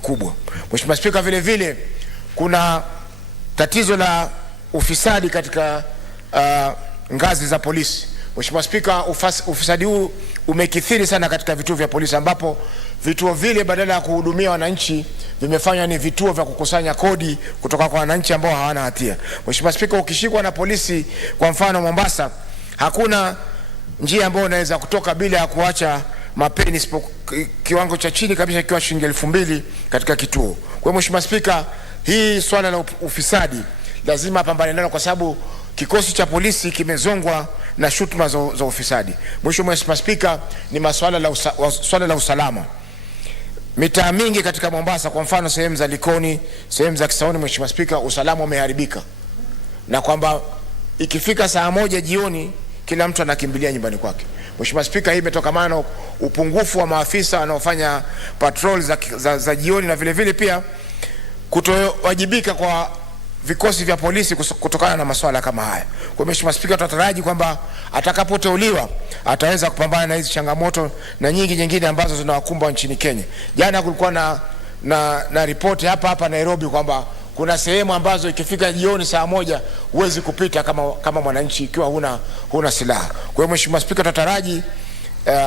kubwa. Mheshimiwa Spika, vile vile kuna tatizo la ufisadi katika ngazi za polisi. Mheshimiwa Spika, ufisadi huu umekithiri sana katika vituo vya polisi, ambapo vituo vile badala ya kuhudumia wananchi vimefanywa ni vituo vya kukusanya kodi kutoka kwa wananchi ambao hawana hatia. Mheshimiwa Spika, ukishikwa na polisi kwa mfano Mombasa, hakuna njia ambayo unaweza kutoka bila ya kuacha mapeni kiwango cha chini kabisa kiwa shilingi 2000 katika kituo. Kwa hiyo Mheshimiwa Spika, hii swala la ufisadi lazima pambane nalo, kwa sababu kikosi cha polisi kimezongwa na shutuma za ufisadi. Mwisho Mheshimiwa Spika, ni swala la usalama. Mitaa mingi katika Mombasa, kwa mfano sehemu za Likoni, sehemu za Kisauni, Mheshimiwa Spika, usalama umeharibika, na kwamba ikifika saa 1 jioni kila mtu anakimbilia nyumbani kwake. Mheshimiwa Spika, hii imetokana na upungufu wa maafisa wanaofanya patrol za jioni, na vile vile pia kutowajibika kwa vikosi vya polisi kutokana na masuala kama haya. Kwa Mheshimiwa Spika, tunataraji kwamba atakapoteuliwa ataweza kupambana na hizi changamoto na nyingi nyingine ambazo zinawakumba nchini Kenya. Jana kulikuwa na ripoti hapa Nairobi kwamba kuna sehemu ambazo ikifika jioni saa 1 huwezi kupita kama mwananchi ikiwa huna silaha. Kwa hiyo Mheshimiwa Spika, tunataraji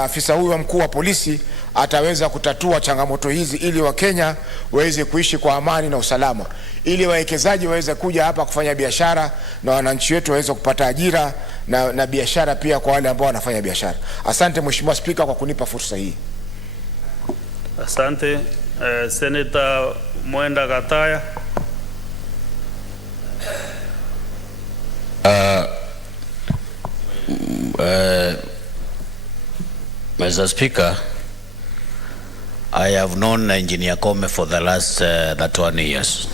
afisa huyu wa mkuu wa polisi ataweza kutatua changamoto hizi ili Wakenya waweze kuishi kwa amani na usalama, ili wawekezaji waweze kuja hapa kufanya biashara na wananchi wetu waweze kupata ajira na biashara pia kwa wale ambao wanafanya biashara. Asante Mheshimiwa Spika kwa kunipa fursa hii. Asante. Senator Mwenda Gataya. Mr. Speaker, I have known Engineer Kome for the last 20 years.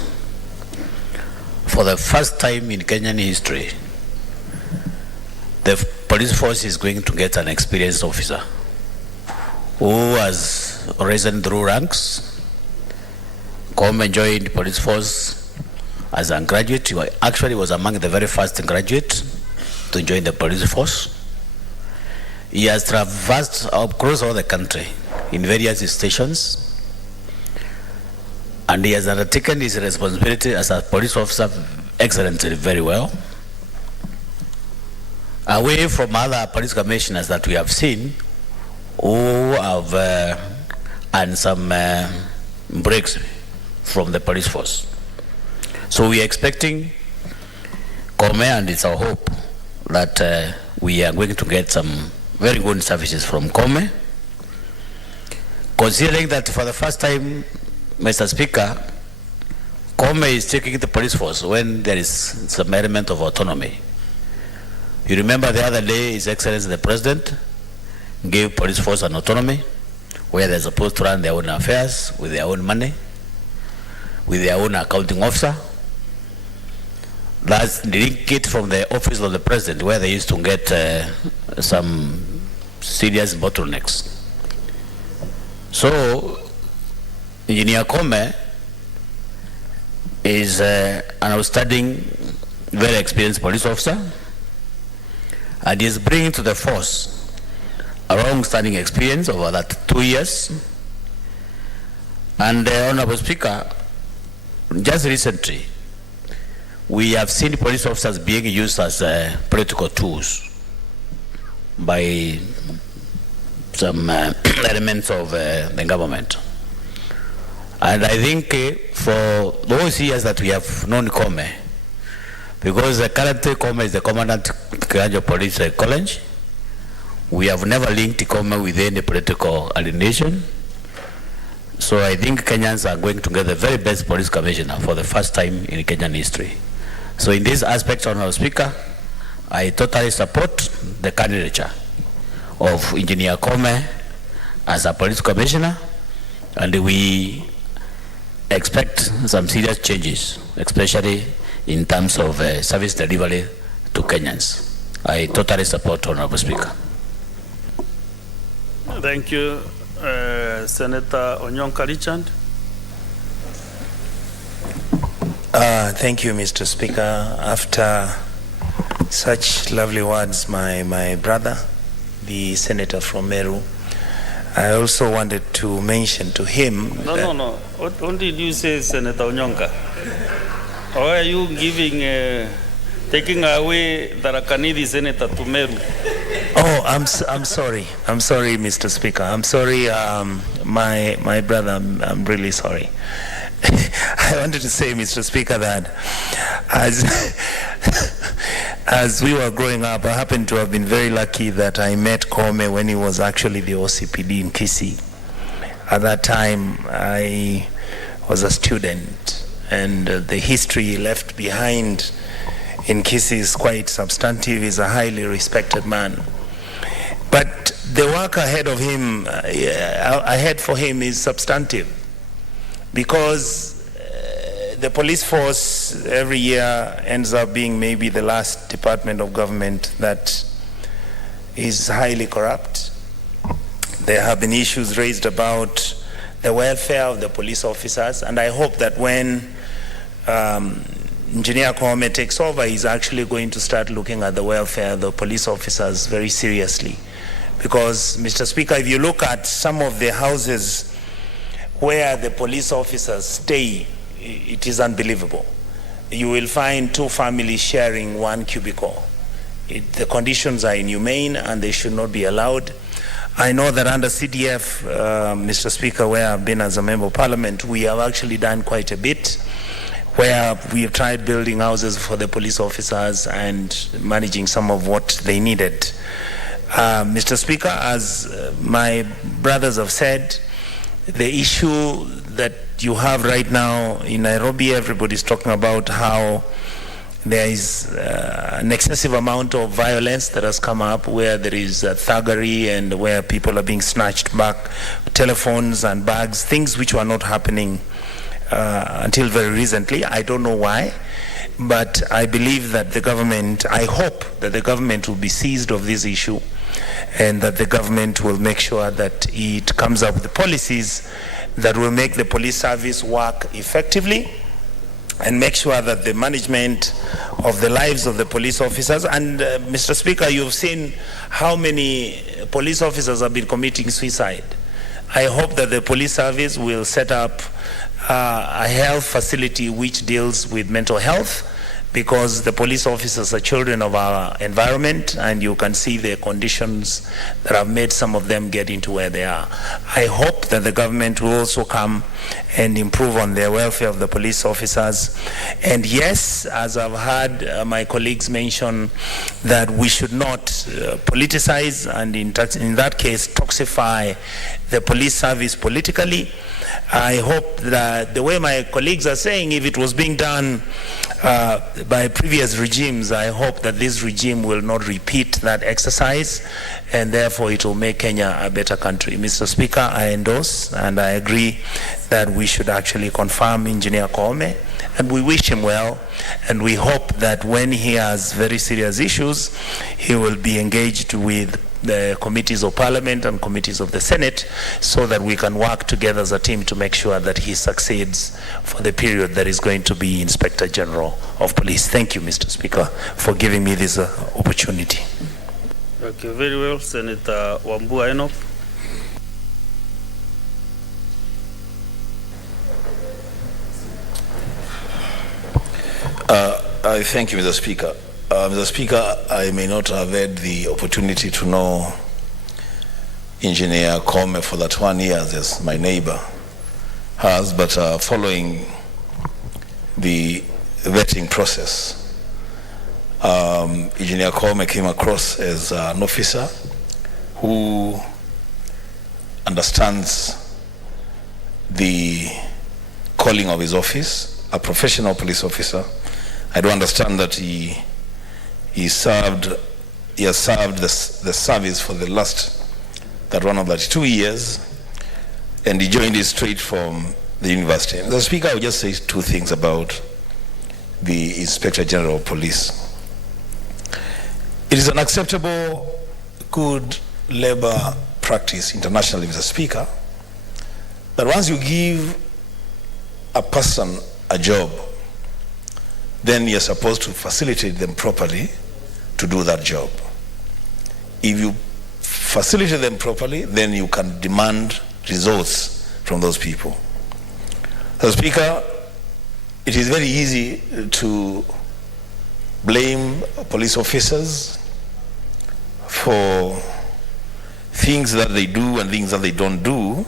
For the first time in Kenyan history, the police force is going to get an experienced officer who has risen through ranks. Kome joined police force as a graduate. He actually was among the very first graduates to join the police force. He has traversed across all the country in various stations, and he has undertaken his responsibility as a police officer excellently, very well. Away from other police commissioners that we have seen who have earned some breaks from the police force. So we are expecting Kome, and it's our hope that we are going to get some very good services from Kome. Considering that for the first time, Mr. Speaker, Kome is taking the police force when there is some element of autonomy. You remember the other day, His Excellency the President gave police force an autonomy where they're supposed to run their own affairs with their own money, with their own accounting officer. That's delegate from the office of the President, where they used to get some serious bottlenecks. So Engineer Kome is an outstanding, very experienced police officer, and he is bringing to the force a long-standing experience over that 2 years. And Honorable Speaker, just recently we have seen police officers being used as political tools by some elements of the government. And I think for those years that we have known Kome, because currently Kome is the Commandant Kiganjo Police College, we have never linked Kome with any political alienation. So I think Kenyans are going to get the very best police commissioner for the first time in Kenyan history. So in this aspect, Honorable Speaker, I totally support the candidature of Engineer Kome as a police commissioner, and we expect some serious changes, especially in terms of service delivery to Kenyans. I totally support, Honorable Speaker. Thank you, Senator Onyonka Richard. Thank you, Mr. Speaker. After such lovely words, my brother, the senator from Meru, I also wanted to mention to him. No. What did you say, Senator Onyonka? Or are you giving, taking away Tharaka-Nithi Senator to Meru? Oh, I'm sorry. I'm sorry, Mr. Speaker. I'm sorry, my brother. I'm really sorry. I wanted to say, Mr. Speaker, that as we were growing up, I happened to have been very lucky that I met Kome when he was actually the OCPD in Kisii. At that time, I was a student, and the history he left behind in Kisii is quite substantive. He's a highly respected man. But the work ahead of him, ahead for him is substantive, because the police force every year ends up being maybe the last department of government that is highly corrupt. There have been issues raised about the welfare of the police officers, and I hope that when Engineer Kome takes over, he's actually going to start looking at the welfare of the police officers very seriously. Because, Mr. Speaker, if you look at some of the houses where the police officers stay, it is unbelievable. You will find two families sharing one cubicle. The conditions are inhumane and they should not be allowed. I know that under CDF, Mr. Speaker, where I've been as a member of parliament, we have actually done quite a bit, where we have tried building houses for the police officers and managing some of what they needed. Mr. Speaker, as my brothers have said, the issue that you have right now in Nairobi, everybody's talking about how there is an excessive amount of violence that has come up, where there is thuggery and where people are being snatched back telephones and bags, things which were not happening until very recently. I don't know why, but I believe that the government, I hope that the government will be seized of this issue, and that the government will make sure that it comes up with the policies that will make the police service work effectively, and make sure that the management of the lives of the police officers, and Mr. Speaker, you've seen how many police officers have been committing suicide. I hope that the police service will set up a health facility which deals with mental health, because the police officers are children of our environment, and you can see the conditions that have made some of them get into where they are. I hope that the government will also come and improve on the welfare of the police officers. And yes, as I've heard my colleagues mention, that we should not politicize and in that case toxify the police service politically. I hope that the way my colleagues are saying, if it was being done by previous regimes, I hope that this regime will not repeat that exercise, and therefore it will make Kenya a better country. Mr. Speaker, I endorse and I agree that we should actually confirm Engineer Kome, and we wish him well, and we hope that when he has very serious issues, he will be engaged with the committees of parliament and committees of the Senate, so that we can work together as a team to make sure that he succeeds for the period that is going to be Inspector General of Police. Thank you, Mr. Speaker, for giving me this opportunity. Okay, very well. Senator Wambua Enoch. I thank you, Mr. Speaker. Mr. Speaker, I may not have had the opportunity to know Engineer Kome for that 1 year as my neighbor has, but following the vetting process, Engineer Kome came across as an officer who understands the calling of his office, a professional police officer. I do understand that he has served the service for the last 2 years, and he joined it straight from the university. And the Speaker, I will just say two things about the Inspector General of Police. It is an acceptable, good labor practice internationally, Mr. Speaker, that once you give a person a job, then you're supposed to facilitate them properly to do that job. If you facilitate them properly, then you can demand results from those people. As Speaker, it is very easy to blame police officers for things that they do and things that they don't do.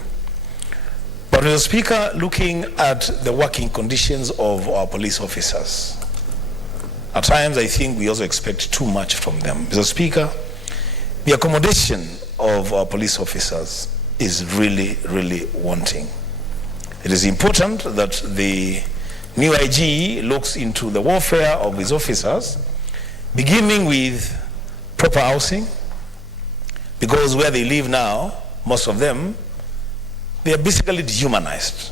But Mr. Speaker, looking at the working conditions of our police officers, at times I think we also expect too much from them. Mr. Speaker, the accommodation of our police officers is really, really wanting. It is important that the new IG looks into the welfare of his officers, beginning with proper housing, because where they live now, most of them, they are basically dehumanized.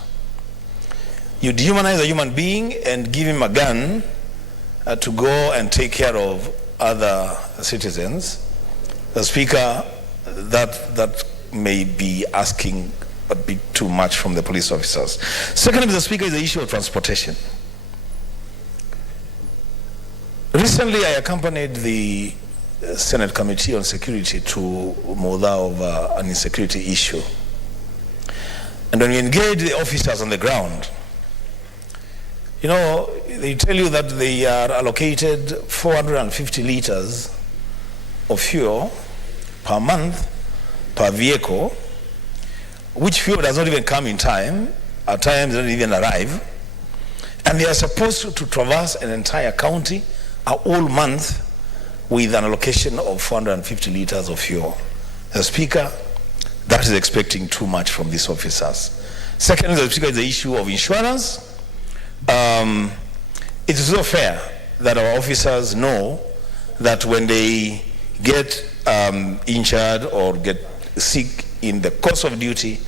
You dehumanize a human being and give him a gun to go and take care of other citizens. The Speaker, that may be asking a bit too much from the police officers. Secondly, Mr. Speaker, is the issue of transportation. Recently, I accompanied the Senate Committee on Security to Moda over an insecurity issue. And when we engage the officers on the ground, you know, they tell you that they are allocated 450 liters of fuel per month per vehicle, which fuel does not even come in time, at times doesn't even arrive, and they are supposed to traverse an entire county a whole month with an allocation of 450 liters of fuel. The Speaker, that is expecting too much from these officers. Secondly, the Speaker, is the issue of insurance. It is so fair that our officers know that when they get injured or get sick in the course of duty,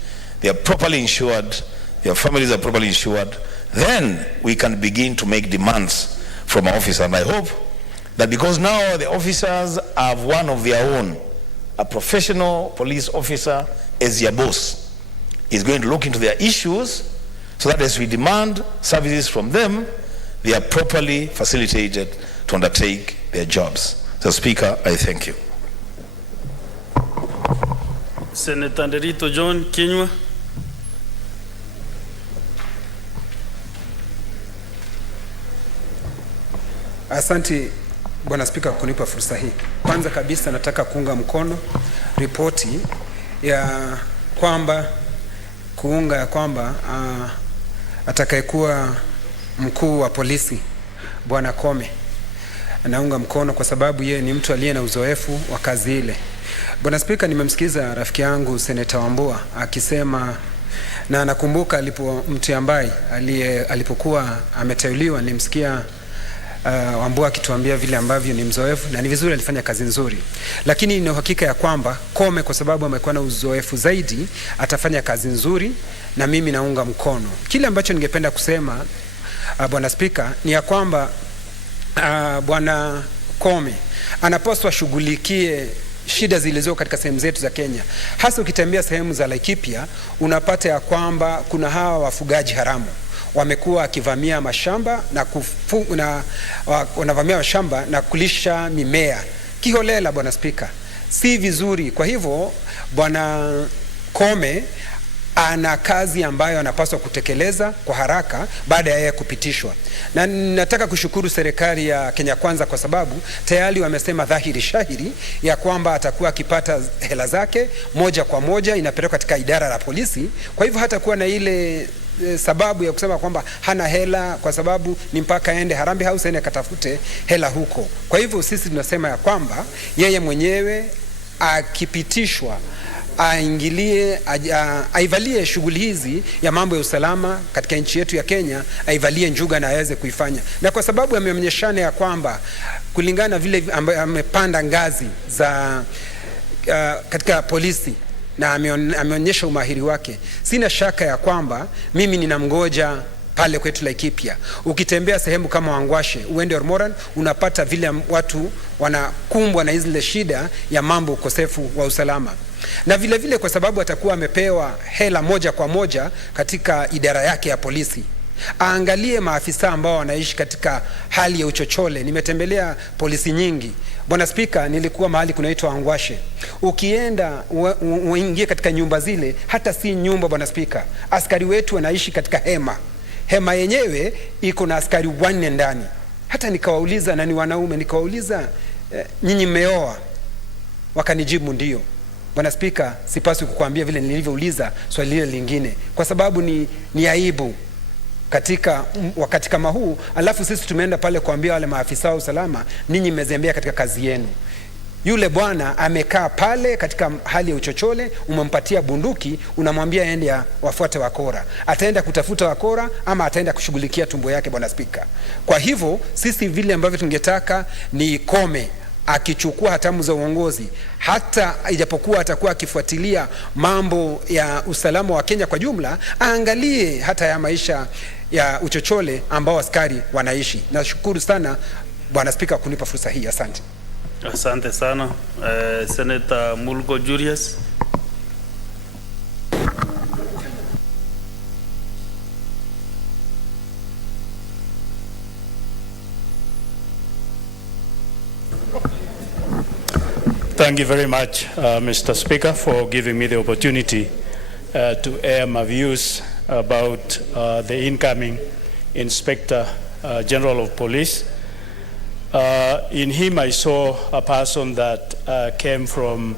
they are properly insured, their families are properly insured, then we can begin to make demands from our officers. And I hope that because now the officers have one of their own, a professional police officer as their boss, is going to look into their issues so that as we demand services from them, they are properly facilitated to undertake their jobs. So, Speaker, I thank you. Senator Nderito John Kinyua. Asante Bwana Spika kunipa fursa hii. Kwanza kabisa nataka kuunga mkono ripoti ya kwamba atakayekuwa mkuu wa polisi Bwana Kome. Naunga mkono kwa sababu yeye ni mtu aliye na uzoefu wa kazi ile. Bwana Spika, nimemsikiza rafiki yangu Senator Wambua akisema, na nakumbuka mtu ambaye alipokuwa ameteuliwa nimsikia Wambua akituambia vile ambavyo ni mzoefu na ni vizuri alifanya kazi nzuri. Lakini ni uhakika ya kwamba Kome, kwa sababu amekuwa na uzoefu zaidi, atafanya kazi nzuri na mimi naunga mkono. Kile ambacho ningependa kusema Bwana Spika ni ya kwamba Bwana Kome anapaswa shughulikie shida zilizo katika sehemu zetu za Kenya. Hasa ukitembea sehemu za Laikipia unapata ya kwamba kuna hawa wafugaji haramu wamekuwa akivamia mashamba wanavamia mashamba na kulisha mimea kiholela. Bwana Spika, si vizuri. Kwa hivyo Bwana Kome ana kazi ambayo anapaswa kutekeleza kwa haraka baada ya yeye kupitishwa. Na nataka kushukuru serikali ya Kenya Kwanza kwa sababu tayari wamesema dhahiri shahiri ya kwamba atakuwa akipata hela zake moja kwa moja inapelekwa katika idara la polisi. Kwa hivyo hata kuwa na ile sababu ya kusema kwamba hana hela kwa sababu ni mpaka aende Harambee House aende katafute hela huko. Kwa hivyo sisi tunasema ya kwamba yeye mwenyewe akipitishwa aingilie, aivalie shughuli hizi ya mambo ya usalama katika nchi yetu ya Kenya, aivalie njuga na aweze kuifanya. Na kwa sababu ameonyeshana ya kwamba kulingana vile amepanda ngazi za katika polisi na ameonyesha umahiri wake, sina shaka ya kwamba mimi ninamgoja pale kwetu Laikipia. Ukitembea sehemu kama Wangwashe, uende Ormoran, unapata vile watu wanakumbwa na zile shida ya mambo ukosefu wa usalama. Na vile kwa sababu atakuwa amepewa hela moja kwa moja katika idara yake ya polisi, Aangalie maafisa ambao wanaishi katika hali ya uchochole. Nimetembelea polisi nyingi. Bwana Spika, nilikuwa mahali kunaitwa Angwashe. Ukienda uingie katika nyumba zile, hata si nyumba Bwana Spika. Askari wetu wanaishi katika hema. Hema yenyewe iko na askari 4 ndani. Hata nikawauliza, na ni wanaume, nikawauliza nyinyi mmeoa? Wakanijibu ndio. Bwana Spika, sipaswi kukuambia vile nilivyouliza swali lile lingine, kwa sababu ni aibu katika wakati kama huu. Alafu sisi tumeenda pale kuambia wale maafisa wa usalama, ninyi mmezembea katika kazi yenu. Yule bwana amekaa pale katika hali ya uchochole, umempatia bunduki, unamwambia aende wafuate wakora. Ataenda kutafuta wakora ama ataenda kushughulikia tumbo yake Bwana Spika. Kwa hivyo sisi vile ambavyo tungetaka ni Kome akichukua hatamu za uongozi, hata ijapokuwa atakuwa akifuatilia mambo ya usalama wa Kenya kwa jumla, aangalie hata ya maisha ya uchochole ambao askari wanaishi. Nashukuru sana Bwana Spika kunipa fursa hii. Asante. Asante sana. Senator Mulgo Julius. Thank you very much, Mr. Speaker, for giving me the opportunity to air my views about the incoming Inspector General of Police. In him, I saw a person that came from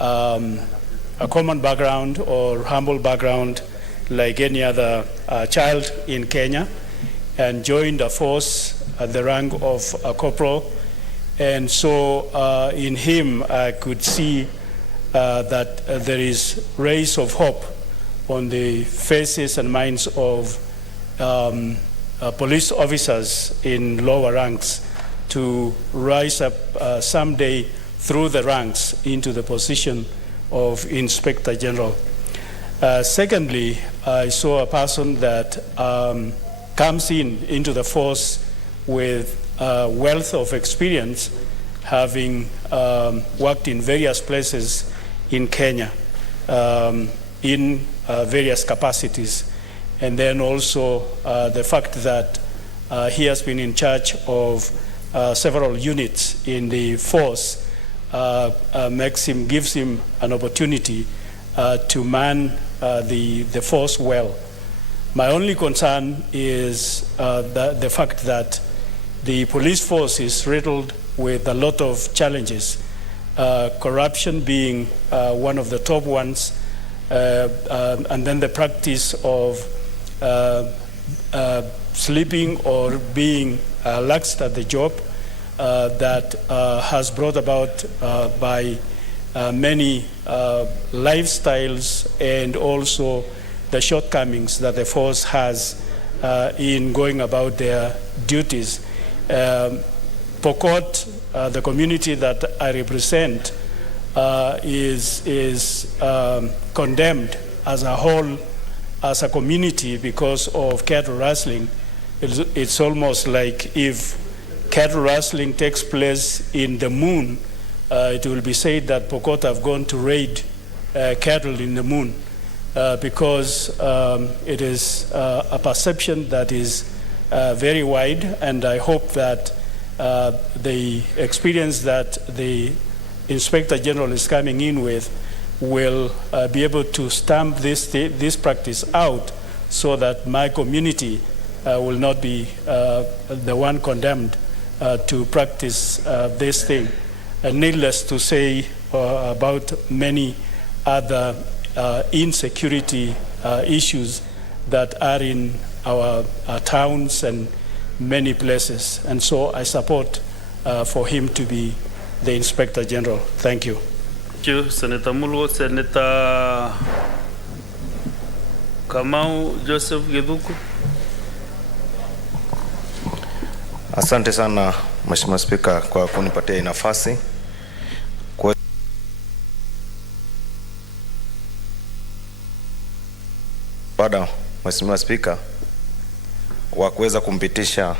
a common background or humble background like any other child in Kenya, and joined a force at the rank of a corporal. And so in him, I could see that there is rays of hope on the faces and minds of police officers in lower ranks to rise up someday through the ranks into the position of Inspector General. Secondly, I saw a person that comes into the force with wealth of experience, having worked in various places in Kenya in various capacities. And then also the fact that he has been in charge of several units in the force gives him an opportunity to man the force well. My only concern is the fact that the police force is riddled with a lot of challenges, corruption being one of the top ones, and then the practice of sleeping or being lax at the job that has brought about by many lifestyles, and also the shortcomings that the force has in going about their duties. Pokot, the community that I represent, is condemned as a whole, as a community, because of cattle rustling. It's almost like if cattle rustling takes place in the moon, it will be said that Pokot have gone to raid cattle in the moon, because it is a perception that is very wide, and I hope that the experience that the Inspector General is coming in with will be able to stamp this practice out, so that my community will not be the one condemned to practice this thing. And needless to say about many other insecurity issues that are in our towns and many places. And so I support for him to be the Inspector General. Thank you. Thank you, Senator Mulgo. Senator Kamau Joseph Geduku. Asante sana Mheshimiwa Spika kwa kunipatia nafasi. Baada Mheshimiwa Spika wa kuweza kumpitisha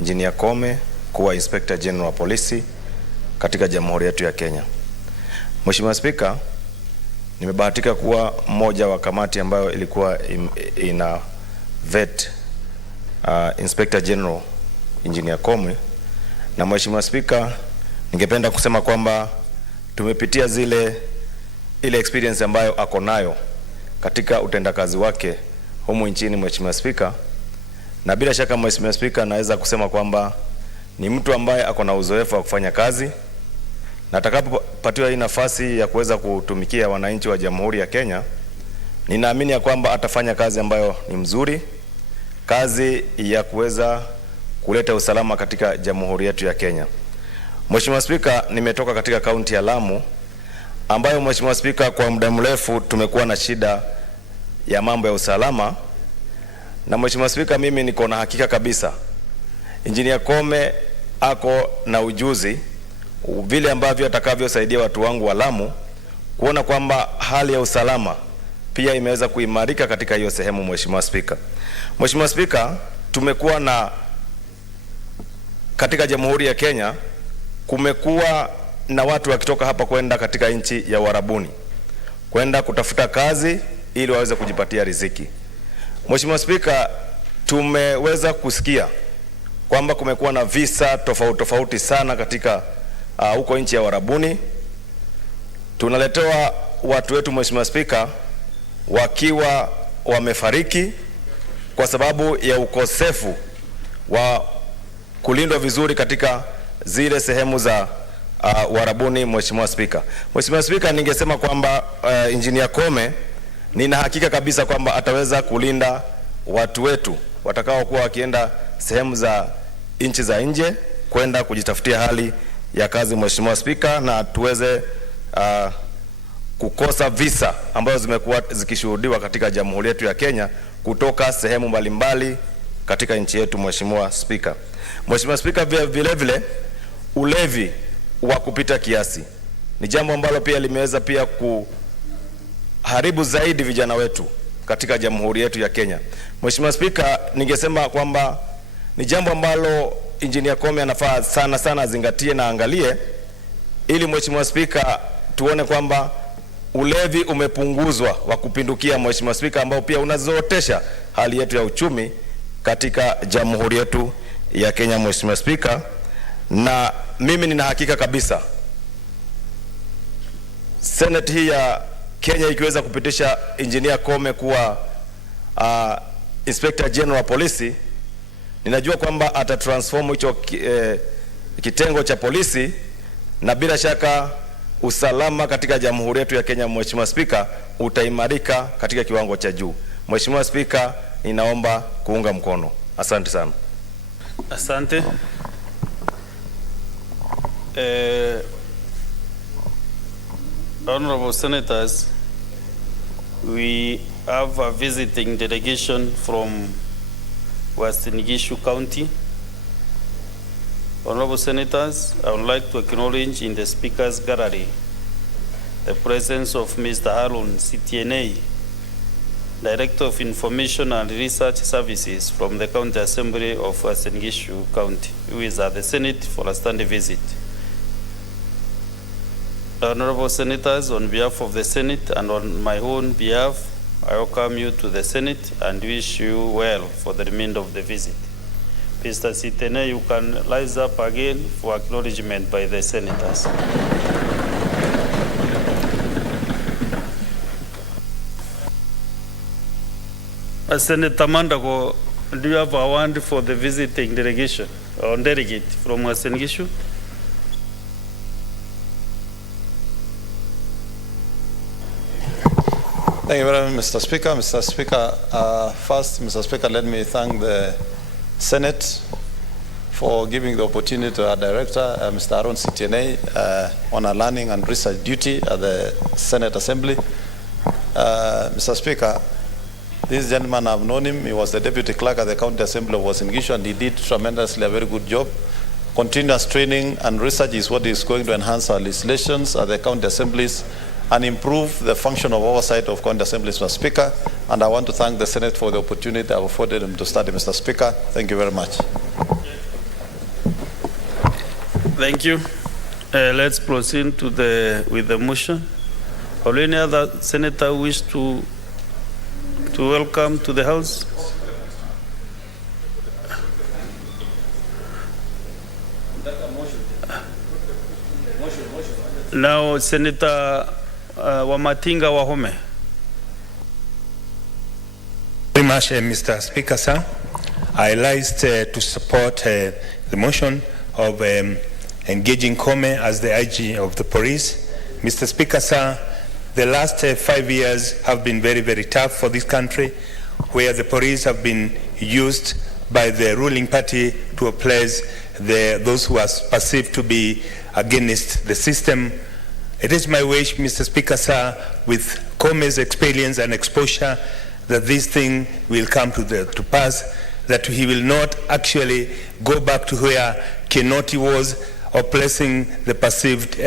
Engineer Kome kuwa Inspector General wa polisi katika Jamhuri yetu ya Kenya. Mheshimiwa Spika, nimebahatika kuwa mmoja wa kamati ambayo ilikuwa vet Inspector General Engineer Kome. Na Mheshimiwa Spika, ningependa kusema kwamba tumepitia ile experience ambayo ako nayo katika utendakazi wake humu nchini, Mheshimiwa Spika, na bila shaka Mheshimiwa Spika, naweza kusema kwamba ni mtu ambaye ako na uzoefu wa kufanya kazi, na atakapopatiwa hii nafasi ya kuweza kutumikia wananchi wa Jamhuri ya Kenya, ninaamini ya kwamba atafanya kazi ambayo ni mzuri, kazi ya kuweza kuleta usalama katika Jamhuri yetu ya Kenya. Mheshimiwa Spika, nimetoka katika kaunti ya Lamu ambayo Mheshimiwa Spika, kwa muda mrefu tumekuwa na shida ya mambo ya usalama, na Mheshimiwa Spika, mimi niko na hakika kabisa Engineer Kome ako na ujuzi vile ambavyo atakavyosaidia watu wangu wa Lamu kuona kwamba hali ya usalama pia imeweza kuimarika katika hiyo sehemu. Mheshimiwa Spika, Mheshimiwa Spika, tumekuwa na katika Jamhuri ya Kenya kumekuwa na watu wakitoka hapa kwenda katika nchi ya Uarabuni kwenda kutafuta kazi ili waweze kujipatia riziki. Mheshimiwa Spika, tumeweza kusikia kwamba kumekuwa na visa tofauti sana katika huko nchi ya Uarabuni. Tunaletewa watu wetu Mheshimiwa Spika wakiwa wamefariki kwa sababu ya ukosefu wa kulindwa vizuri katika zile sehemu za Uarabuni. Mheshimiwa Spika, Mheshimiwa Spika, ningesema kwamba Engineer Kome, nina hakika kabisa kwamba ataweza kulinda watu wetu watakao kuwa wakienda sehemu za nchi za nje kwenda kujitafutia hali ya kazi. Mheshimiwa Spika, na tuweze kukosa visa ambazo zimekuwa zikishuhudiwa katika Jamhuri yetu ya Kenya kutoka sehemu mbalimbali katika nchi yetu. Mheshimiwa Spika, Mheshimiwa Spika, vile ulevi wa kupita kiasi ni jambo ambalo pia limeweza pia kuharibu zaidi vijana wetu katika Jamhuri yetu ya Kenya. Mheshimiwa Spika, ningesema kwamba ni jambo ambalo Engineer Kome anafaa sana azingatie na angalie, ili Mheshimiwa Spika, tuone kwamba ulevi umepunguzwa wa kupindukia, Mheshimiwa Spika, ambao pia unazorotesha hali yetu ya uchumi katika Jamhuri yetu ya Kenya. Mheshimiwa Spika, na mimi nina hakika kabisa Senate hii ya Kenya ikiweza kupitisha Engineer Kome kuwa Inspector General wa polisi, ninajua kwamba atatransform hicho kitengo cha polisi, na bila shaka usalama katika Jamhuri yetu ya Kenya, Mheshimiwa Spika, utaimarika katika kiwango cha juu. Mheshimiwa Spika, ninaomba kuunga mkono. Asante sana. Asante. Honorable Senators, we have a visiting delegation from Western Gishu County. Honorable Senators, I would like to acknowledge in the Speaker's gallery the presence of Mr. Harun CTNA, Director of Information and Research Services from the County Assembly of Western Gishu County, who is at the Senate for a standing visit. Honorable Senators, on behalf of the Senate and on my own behalf, I welcome you to the Senate and wish you well for the remainder of the visit. Mr. Sitene, you can rise up again for acknowledgement by the Senators. Senator Mandago, do you have a word for the visiting delegation or delegate from Western Gishu? Thank you very much, Mr. Speaker. Mr. Speaker, first, Mr. Speaker, let me thank the Senate for giving the opportunity to our Director, Mr. Harun CTNA, on a learning and research duty at the Senate Assembly. Mr. Speaker, this gentleman, I've known him. He was the Deputy Clerk at the County Assembly of Western Gishu, and he did tremendously a very good job. Continuous training and research is what is going to enhance our legislations at the county assemblies and improve the function of oversight of county assemblies, Mr. Speaker. And I want to thank the Senate for the opportunity I've afforded him to study, Mr. Speaker. Thank you very much. Thank you. Let's proceed with the motion. Or any other senator wish to welcome to the House? Now, Senator Wamatinga Wahome. Very much, Mr. Speaker, sir. I rise to support the motion of engaging Kome as the IG of the police. Mr. Speaker, sir, the last 5 years have been very, very tough for this country, where the police have been used by the ruling party to oppress those who are perceived to be against the system. It is my wish, Mr. Speaker, sir, with Kome's experience and exposure, that this thing will come to pass, that he will not actually go back to where Kinoti was, oppressing the perceived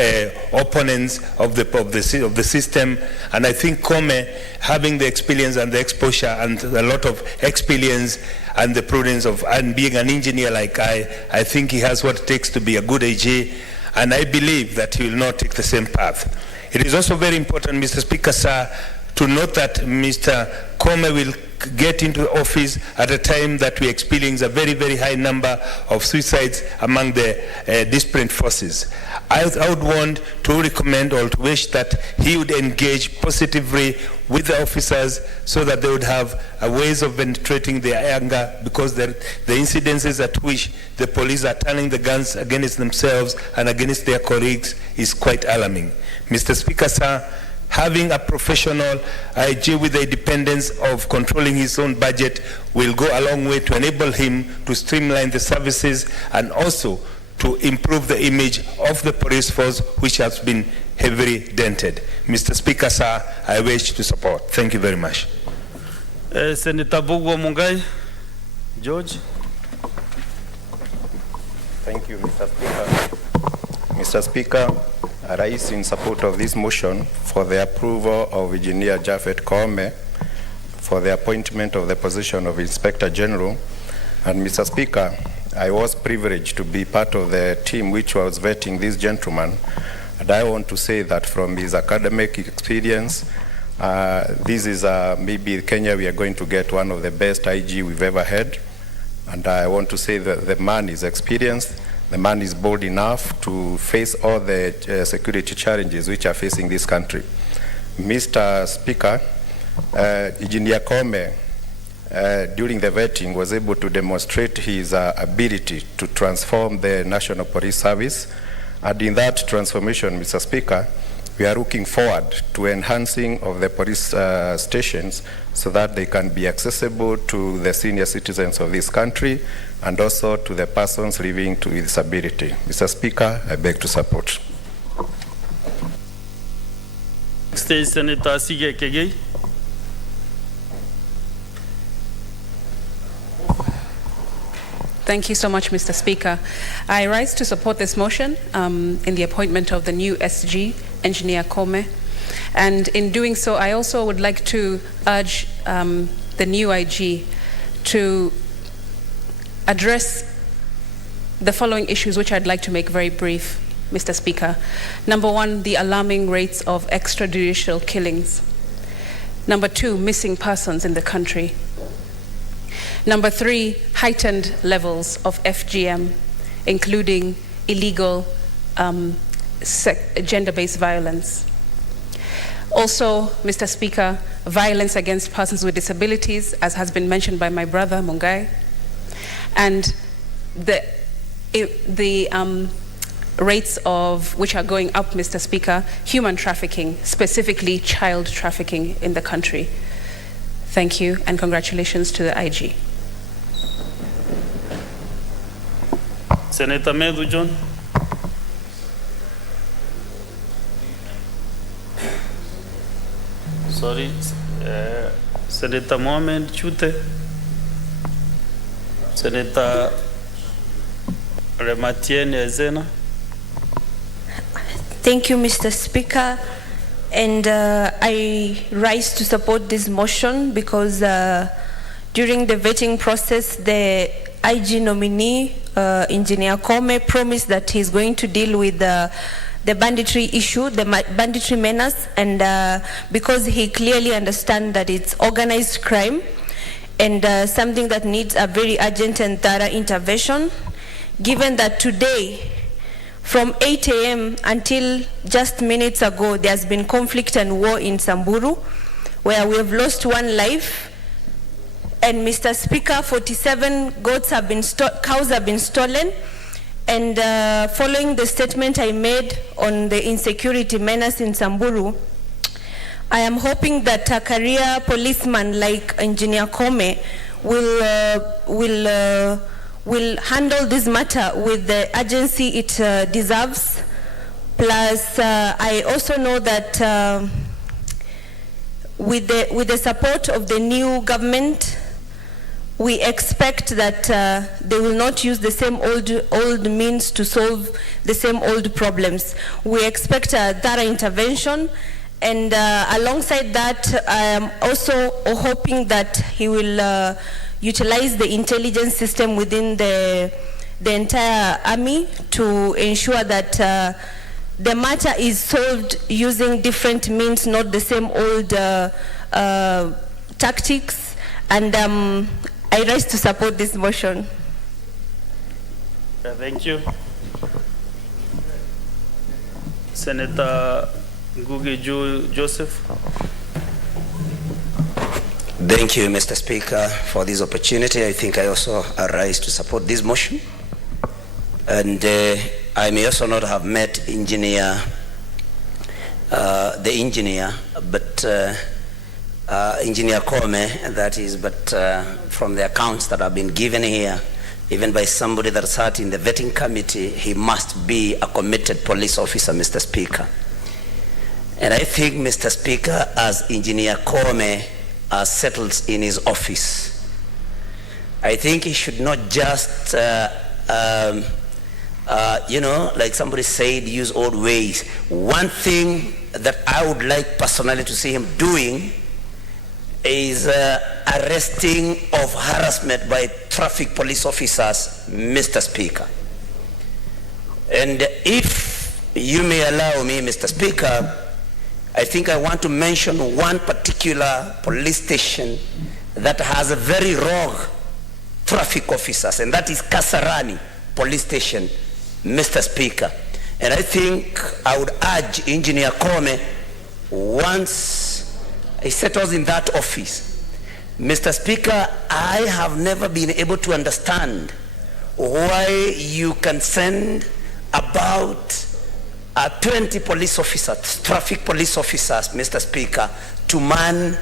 opponents of the system. And I think Kome, having the experience and the exposure and a lot of experience and the prudence of and being an engineer like I think he has what it takes to be a good AG, and I believe that he will not take the same path. It is also very important, Mr. Speaker, sir, to note that Mr. Kome will get into office at a time that we experience a very, very high number of suicides among the disparate forces. I would want to recommend or to wish that he would engage positively with the officers so that they would have ways of penetrating their anger, because the incidences at which the police are turning the guns against themselves and against their colleagues is quite alarming. Mr. Speaker, sir, having a professional IG with the independence of controlling his own budget will go a long way to enable him to streamline the services and also to improve the image of the police force, which has been heavily dented. Mr. Speaker, sir, I wish to support. Thank you very much. Senator Bugwa Mungai. George. Thank you, Mr. Speaker. Mr. Speaker, I rise in support of this motion for the approval of Engineer Japhet Kome for the appointment of the position of Inspector General. And Mr. Speaker, I was privileged to be part of the team which was vetting this gentleman. And I want to say that from his academic experience, this is maybe Kenya we are going to get one of the best IG we've ever had. And I want to say that the man is experienced. The man is bold enough to face all the security challenges which are facing this country. Mr. Speaker, Engineer Kome, during the vetting, was able to demonstrate his ability to transform the National Police Service. And in that transformation, Mr. Speaker, we are looking forward to enhancing of the police stations so that they can be accessible to the senior citizens of this country and also to the persons living with disability. Mr. Speaker, I beg to support. State Senator Sige Kegei. Thank you so much, Mr. Speaker. I rise to support this motion in the appointment of the new SG, Engineer Kome. And in doing so, I also would like to urge the new IG to address the following issues, which I'd like to make very brief, Mr. Speaker. Number one, the alarming rates of extrajudicial killings. Number two, missing persons in the country. Number three, heightened levels of FGM, including illegal gender-based violence. Also, Mr. Speaker, violence against persons with disabilities, as has been mentioned by my brother, Mungai. And the rates of which are going up, Mr. Speaker, human trafficking, specifically child trafficking in the country. Thank you, and congratulations to the IG. Senator Medu John. Sorry, Senator Mohamed Chute. Senator Rematien Ezena. Thank you, Mr. Speaker. And I rise to support this motion because during the vetting process, the IG nominee, Engineer Kome, promised that he's going to deal with the banditry issue, the banditry menace, and because he clearly understands that it's organized crime and something that needs a very urgent and thorough intervention, given that today From 8 a.m. until just minutes ago, there has been conflict and war in Samburu, where we have lost one life. And Mr. Speaker, 47 goats have been cows have been stolen. And following the statement I made on the insecurity menace in Samburu, I am hoping that a career policeman like Engineer Kome will handle this matter with the urgency it deserves. Plus, I also know that with the support of the new government, we expect that they will not use the same old means to solve the same old problems. We expect a thorough intervention, and alongside that, I am also hoping that he will utilize the intelligence system within the entire army to ensure that the matter is solved using different means, not the same old tactics. And I rise to support this motion. Thank you. Senator Ngugi Joseph. Thank you, Mr. Speaker, for this opportunity. I think I also arise to support this motion. And I may also not have met the engineer, but Engineer Kome, that is, but from the accounts that have been given here, even by somebody that sat in the vetting committee, he must be a committed police officer, Mr. Speaker. And I think, Mr. Speaker, as Engineer Kome settles in his office, I think he should not just, like somebody said, use old ways. One thing that I would like personally to see him doing is arresting of harassment by traffic police officers, Mr. Speaker. And if you may allow me, Mr. Speaker, I think I want to mention one particular police station that has a very rogue traffic officers, and that is Kasarani Police Station, Mr. Speaker. And I think I would urge Engineer Kome, once he settles in that office, Mr. Speaker, I have never been able to understand why you can send about 20 police officers, traffic police officers, Mr. Speaker, to man,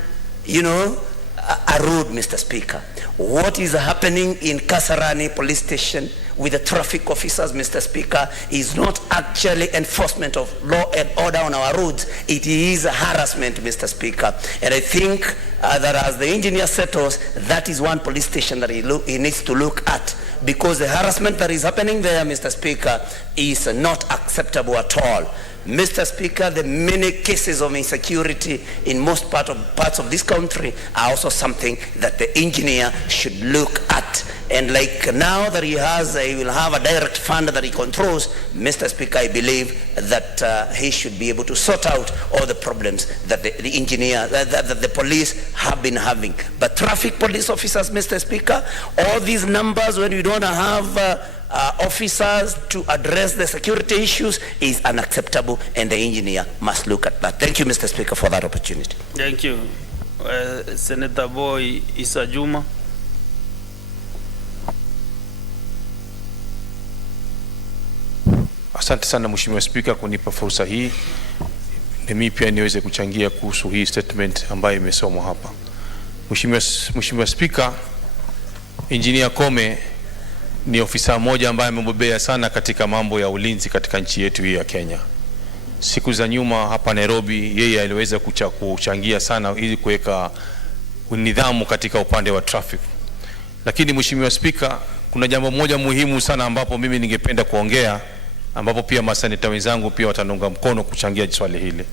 a road, Mr. Speaker. What is happening in Kasarani Police Station with the traffic officers, Mr. Speaker, is not actually enforcement of law and order on our roads. It is harassment, Mr. Speaker. And I think that as the engineer settles, that is one police station that he needs to look at, because the harassment that is happening there, Mr. Speaker, is not acceptable at all. Mr. Speaker, the many cases of insecurity in most parts of this country are also something that the engineer should look at. And like now that he will have a direct fund that he controls, Mr. Speaker, I believe that he should be able to sort out all the problems that the engineer, that the police have been having. But traffic police officers, Mr. Speaker, all these numbers when we don't have officers to address the security issues is unacceptable, and the engineer must look at that. Thank you, Mr. Speaker, for that opportunity. Thank you. Senator Boy Issa Juma. Asante sana Mheshimiwa Speaker kunipa fursa hii. Mimi pia niweze kuchangia kuhusu hii statement ambayo imesomwa hapa. Mheshimiwa Speaker, Engineer Kome ni ofisa mmoja ambaye amebobea sana katika mambo ya ulinzi katika nchi yetu hii ya Kenya. Siku za nyuma hapa Nairobi, yeye aliweza kuchangia sana ili kuweka nidhamu katika upande wa traffic. Lakini Mheshimiwa Speaker, kuna jambo moja muhimu sana ambapo mimi ningependa kuongea, ambapo pia maseneta wenzangu pia watanunga mkono kuchangia swali hili.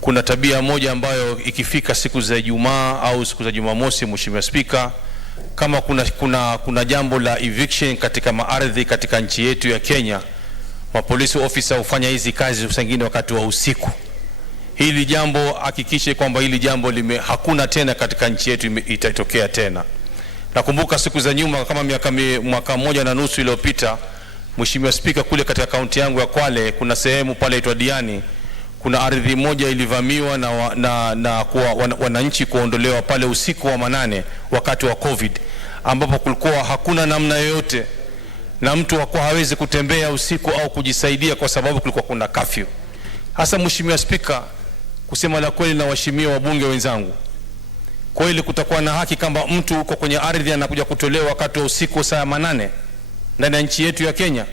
Kuna tabia moja ambayo ikifika siku za Ijumaa au siku za Jumamosi, Mheshimiwa Speaker, kama kuna jambo la eviction katika maardhi katika nchi yetu ya Kenya, mapolisi officer hufanya hizi kazi usangine wakati wa usiku. Hili jambo hakikishe kwamba hili jambo hakuna tena katika nchi yetu, itatokea tena. Nakumbuka siku za nyuma kama mwaka mmoja na nusu iliyopita, Mheshimiwa Spika, kule katika kaunti yangu ya Kwale kuna sehemu pale itwa Diani, kuna ardhi moja ilivamiwa na wananchi kuondolewa pale usiku wa manane wakati wa COVID, ambapo kulikuwa hakuna namna yoyote na mtu hakuwa hawezi kutembea usiku au kujisaidia kwa sababu kulikuwa kuna curfew. Hasa Mheshimiwa Spika, kusema la kweli na waheshimiwa wabunge wenzangu, kweli kutakuwa na haki kama mtu uko kwenye ardhi anakuja kutolewa wakati wa usiku saa 8 ndani ya nchi yetu ya Kenya?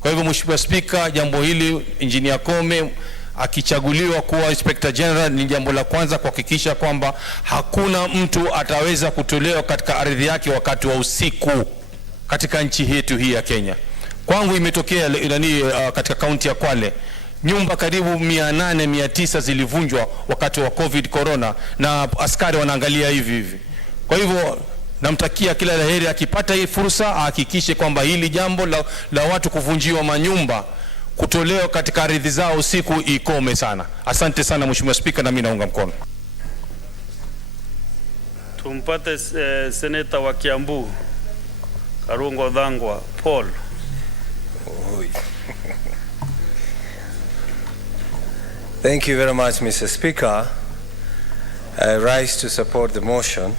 Kwa hivyo Mheshimiwa Spika, jambo hili Engineer Kome akichaguliwa kuwa Inspector General, ni jambo la kwanza kuhakikisha kwamba hakuna mtu ataweza kutolewa katika ardhi yake wakati wa usiku katika nchi yetu hii ya Kenya. Kwangu imetokea katika kaunti ya Kwale, nyumba karibu 800-900 zilivunjwa wakati wa COVID corona, na askari wanaangalia hivi. Kwa hivyo namtakia kila laheri, akipata hii fursa ahakikishe kwamba hili jambo la watu kuvunjiwa manyumba, kutolewa katika ardhi zao usiku ikome sana. Asante sana Mheshimiwa Spika, na mimi naunga mkono. Tumpate seneta wa Kiambu Karungo Dhangwa Paul. Thank you very much, Mr. Speaker. I rise to support the motion.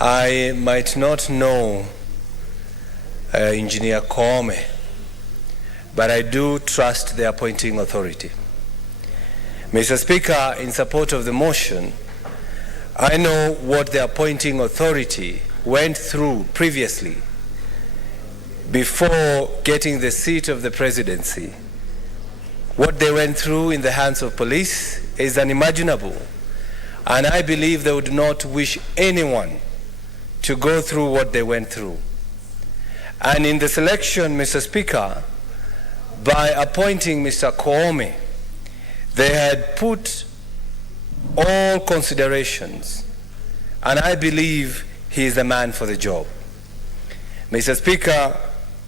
I might not know Engineer Kome, but I do trust the appointing authority. Mr. Speaker, in support of the motion, I know what the appointing authority went through previously before getting the seat of the presidency. What they went through in the hands of police is unimaginable, and I believe they would not wish anyone to go through what they went through. And in the selection, Mr. Speaker, by appointing Mr. Koome, they had put all considerations, and I believe he is the man for the job. Mr. Speaker,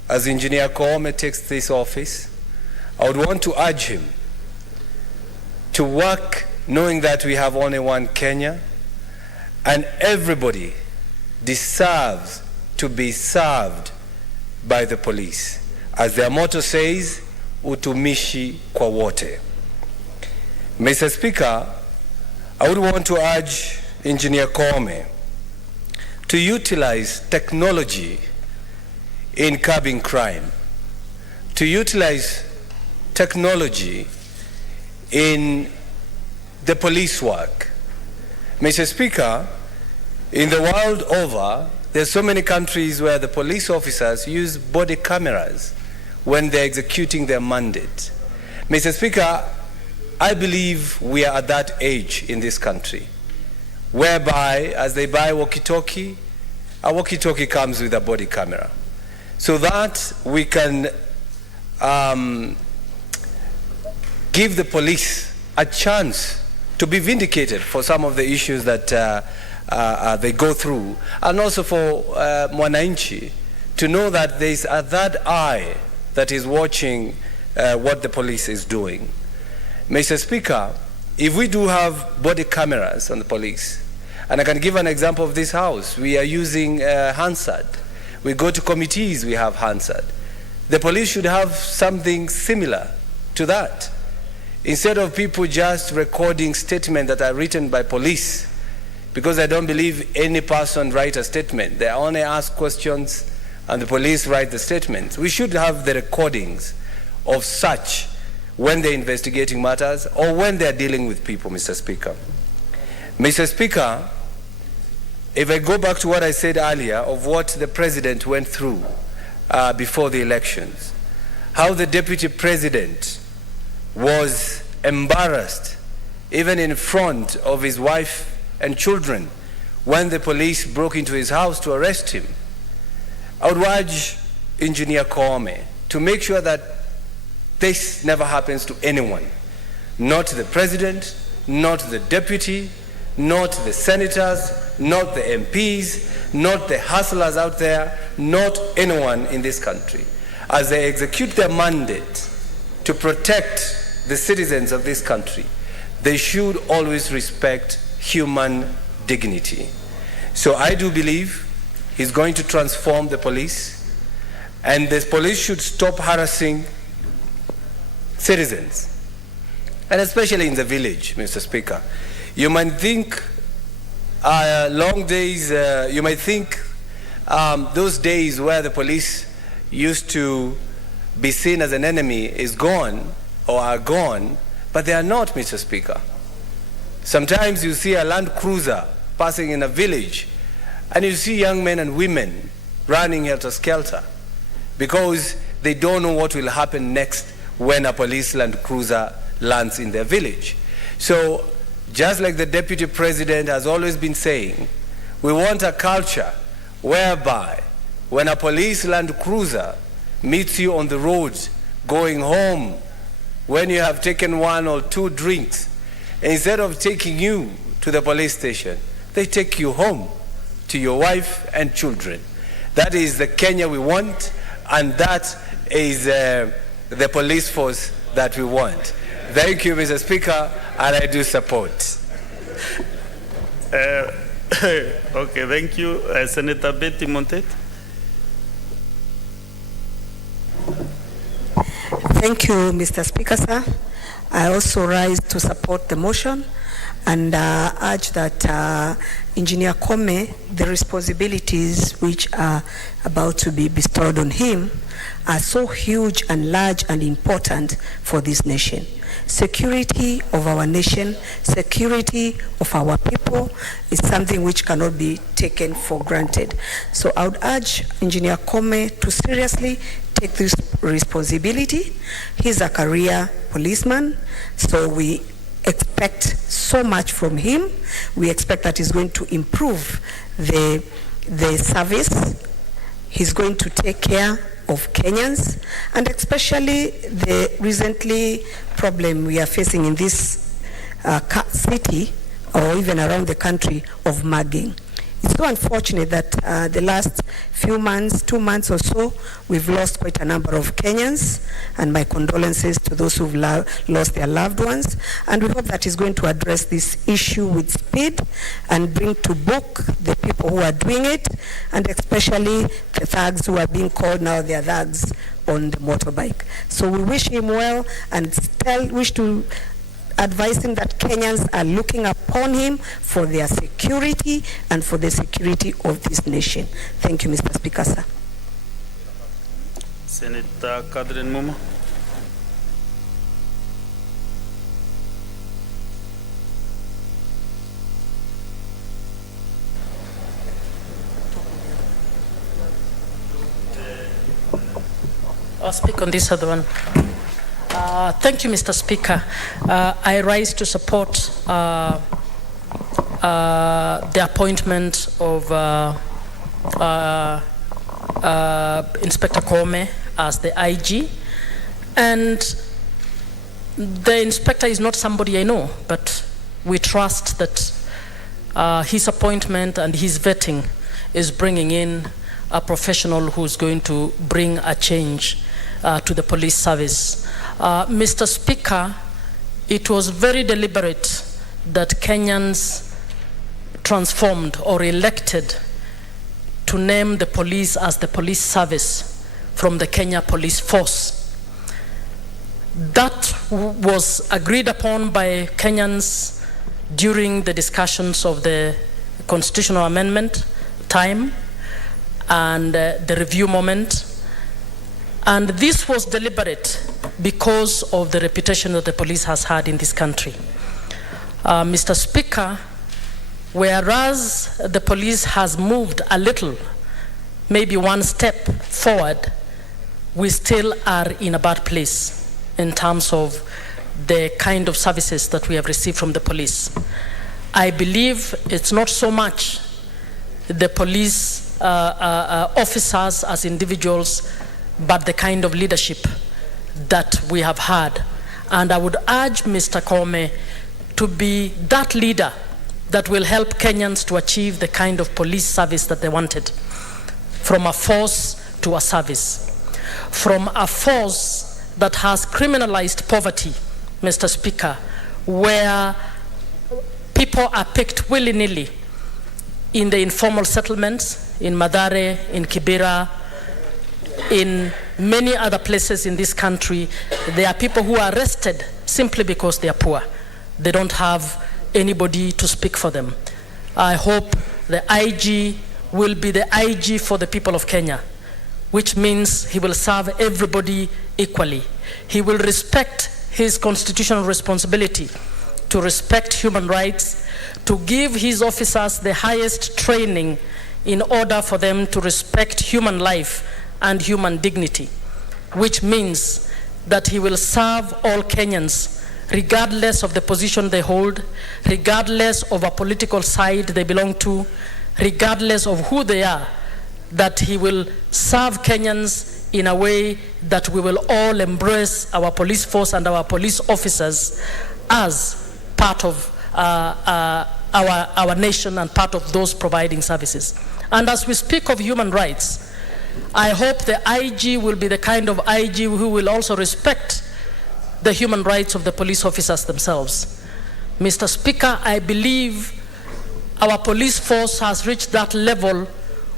as Engineer Koome takes this office, I would want to urge him to work knowing that we have only one Kenya, and everybody deserves to be served by the police. As their motto says, utumishi kwa wote. Mr. Speaker, I would want to urge Engineer Koome to utilize technology in curbing crime, to utilize technology in the police work. Mr. Speaker, in the world over, there's so many countries where the police officers use body cameras when they're executing their mandate. Mr. Speaker, I believe we are at that age in this country, whereby as they buy walkie-talkie, a walkie-talkie comes with a body camera, so that we can give the police a chance to be vindicated for some of the issues that they go through, and also for mwananchi to know that there is a third eye that is watching what the police is doing. Mr. Speaker, if we do have body cameras on the police, and I can give an example of this house, we are using Hansard. We go to committees, we have Hansard. The police should have something similar to that. Instead of people just recording statements that are written by police, because I don't believe any person write a statement. They only ask questions and the police write the statements. We should have the recordings of such when they're investigating matters or when they're dealing with people, Mr. Speaker. Mr. Speaker, if I go back to what I said earlier of what the president went through before the elections, how the deputy president was embarrassed even in front of his wife and children when the police broke into his house to arrest him. I would urge Engineer Koome to make sure that this never happens to anyone, not the president, not the deputy, not the senators, not the MPs, not the hustlers out there, not anyone in this country. As they execute their mandate to protect the citizens of this country, they should always respect human dignity. So I do believe he's going to transform the police, And the police should stop harassing citizens, and especially in the village, Mr. Speaker. You might think long days, you might think those days where the police used to be seen as an enemy is gone or are gone, but they are not, Mr. Speaker. Sometimes you see a Land Cruiser passing in a village and you see young men and women running helter-skelter because they don't know what will happen next when a police Land Cruiser lands in their village. So just like the Deputy President has always been saying, we want a culture whereby when a police Land Cruiser meets you on the roads going home, when you have taken 1 or 2 drinks, instead of taking you to the police station, they take you home to your wife and children. That is the Kenya we want, and that is the police force that we want. Thank you, Mr. Speaker, and I do support. Okay, thank you. Senator Betty Montet. Thank you, Mr. Speaker, sir. I also rise to support the motion and urge that Engineer Kome, the responsibilities which are about to be bestowed on him are so huge and large and important for this nation. Security of our nation, security of our people is something which cannot be taken for granted. So I would urge Engineer Kome to seriously take this responsibility. He's a career policeman, so we expect so much from him. We expect that he's going to improve the service. He's going to take care of Kenyans, and especially the recently problem we are facing in this city or even around the country of mugging. It's so unfortunate that the last few months, 2 months or so, we've lost quite a number of Kenyans, and my condolences to those who've lost their loved ones. And we hope that he's going to address this issue with speed and bring to book the people who are doing it, and especially the thugs who are being called now, they are thugs on the motorbike. So we wish him well and still wish to advise him that Kenyans are looking upon him for their security and for the security of this nation. Thank you, Mr. Speaker, sir. Senator Catherine Muma. I'll speak on this other one. Thank you, Mr. Speaker. I rise to support the appointment of Inspector Kome as the IG. And the inspector is not somebody I know, but we trust that his appointment and his vetting is bringing in a professional who's going to bring a change to the police service. Mr. Speaker, it was very deliberate that Kenyans transformed or elected to name the police as the police service from the Kenya Police Force. That was agreed upon by Kenyans during the discussions of the constitutional amendment time and the review moment. And this was deliberate because of the reputation that the police has had in this country. Mr. Speaker, whereas the police has moved a little, maybe one step forward, we still are in a bad place in terms of the kind of services that we have received from the police. I believe it's not so much the police officers as individuals, but the kind of leadership that we have had. And I would urge Mr. Kome to be that leader that will help Kenyans to achieve the kind of police service that they wanted, from a force to a service, from a force that has criminalized poverty, Mr. Speaker, where people are picked willy-nilly in the informal settlements, in Mathare, in Kibera, in many other places in this country, there are people who are arrested simply because they are poor. They don't have anybody to speak for them. I hope the IG will be the IG for the people of Kenya, which means he will serve everybody equally. He will respect his constitutional responsibility to respect human rights, to give his officers the highest training in order for them to respect human life and human dignity, which means that he will serve all Kenyans regardless of the position they hold, regardless of a political side they belong to, regardless of who they are, that he will serve Kenyans in a way that we will all embrace our police force and our police officers as part of our nation and part of those providing services. And as we speak of human rights, I hope the IG will be the kind of IG who will also respect the human rights of the police officers themselves. Mr. Speaker, I believe our police force has reached that level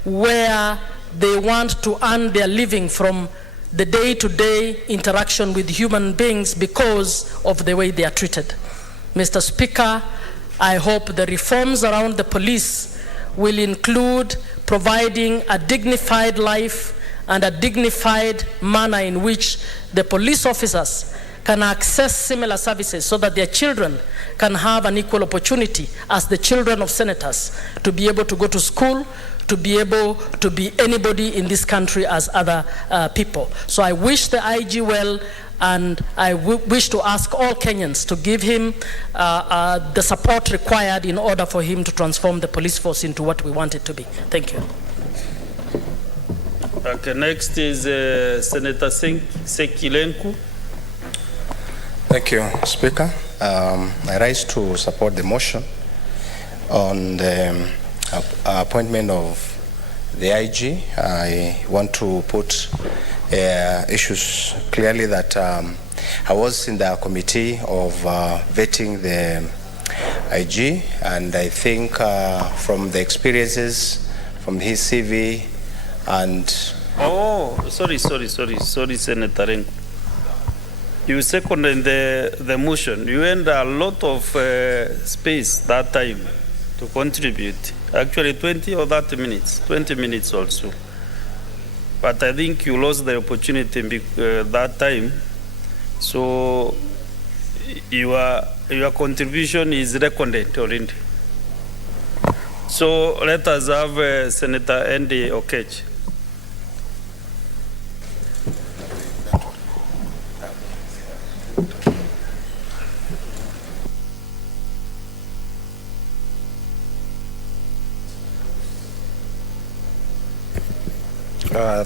where they want to earn their living from the day-to-day interaction with human beings because of the way they are treated. Mr. Speaker, I hope the reforms around the police will include providing a dignified life and a dignified manner in which the police officers can access similar services so that their children can have an equal opportunity as the children of senators to be able to go to school, to be able to be anybody in this country as other people. So I wish the IG well, and I wish to ask all Kenyans to give him the support required in order for him to transform the police force into what we want it to be. Thank you. Okay, next is Senator Sekilenku. Thank you, Speaker. I rise to support the motion on the appointment of the IG. I want to put issues clearly that I was in the committee of vetting the IG, and I think from the experiences, from his CV, and sorry, Senator Renku. You seconded the motion. You had a lot of space that time to contribute. Actually 20 or 30 minutes, 20 minutes also. But I think you lost the opportunity that time. So your contribution is recorded already. So let us have Senator Andy Okech.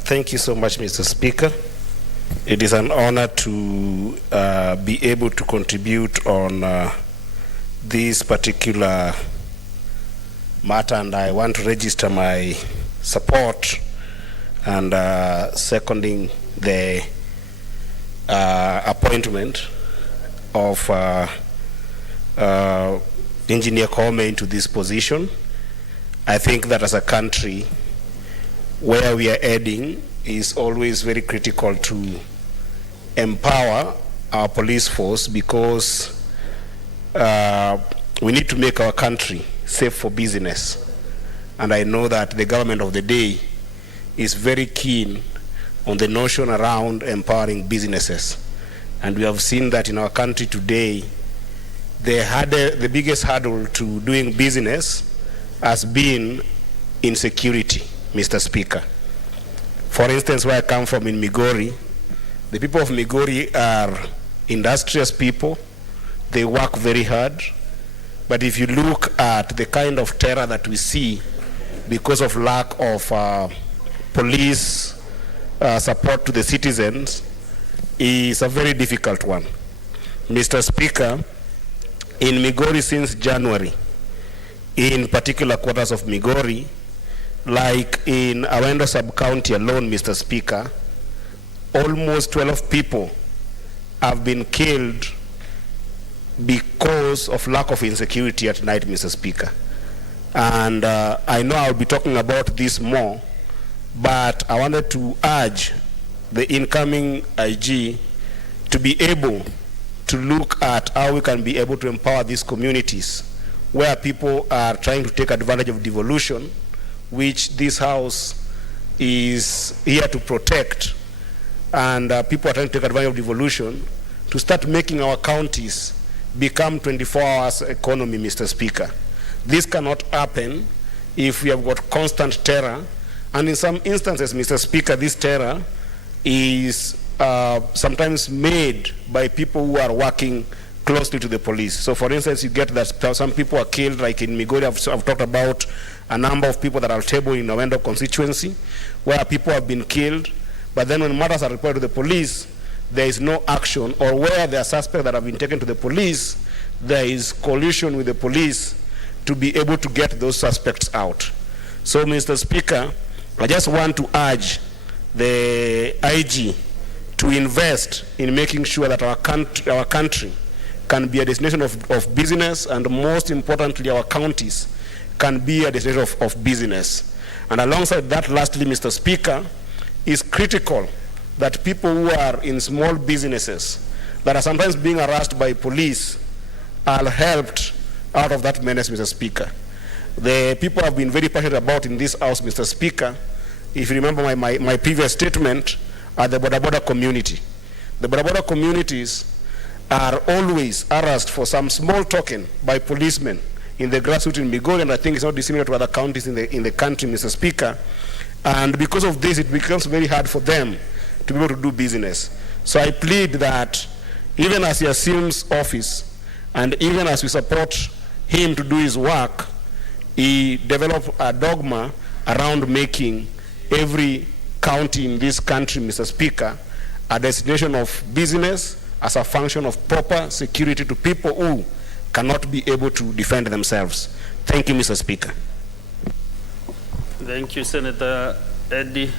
Thank you so much, Mr. Speaker. It is an honor to be able to contribute on this particular matter, and I want to register my support and seconding the appointment of Engineer Kome into this position. I think that as a country, where we are heading is always very critical to empower our police force, because we need to make our country safe for business. And I know that the government of the day is very keen on the notion around empowering businesses. And we have seen that in our country today, the biggest hurdle to doing business has been insecurity, Mr. Speaker. For instance, where I come from in Migori, the people of Migori are industrious people. They work very hard. But if you look at the kind of terror that we see because of lack of police support to the citizens, is a very difficult one. Mr. Speaker, in Migori since January, in particular quarters of Migori, like in Awendo sub-county alone, Mr. Speaker, almost 12 people have been killed because of lack of insecurity at night, Mr. Speaker. And I know I'll be talking about this more, but I wanted to urge the incoming IG to be able to look at how we can be able to empower these communities where people are trying to take advantage of devolution, which this house is here to protect, and people are trying to take advantage of devolution, to start making our counties become 24 hours economy, Mr. Speaker. This cannot happen if we have got constant terror, and in some instances, Mr. Speaker, this terror is sometimes made by people who are working closely to the police. So for instance, you get that some people are killed, like in Migori. I've talked about a number of people that are table in Owendo constituency, where people have been killed, but then when matters are reported to the police, there is no action, or where there are suspects that have been taken to the police, there is collusion with the police to be able to get those suspects out. So, Mr. Speaker, I just want to urge the IG to invest in making sure that our country can be a destination of business, and most importantly, our counties can be a destination of business. And alongside that, lastly, Mr. Speaker, it's critical that people who are in small businesses that are sometimes being harassed by police are helped out of that menace, Mr. Speaker. The people have been very passionate about in this house, Mr. Speaker, if you remember my previous statement, are the border community. The border communities are always harassed for some small token by policemen in the grassroots in Migori, and I think it's not dissimilar to other counties in the country, Mr. Speaker. And because of this, it becomes very hard for them to be able to do business. So I plead that even as he assumes office, and even as we support him to do his work, he develop a dogma around making every county in this country, Mr. Speaker, a destination of business as a function of proper security to people who cannot be able to defend themselves. Thank you, Mr. Speaker. Thank you, Senator Eddie.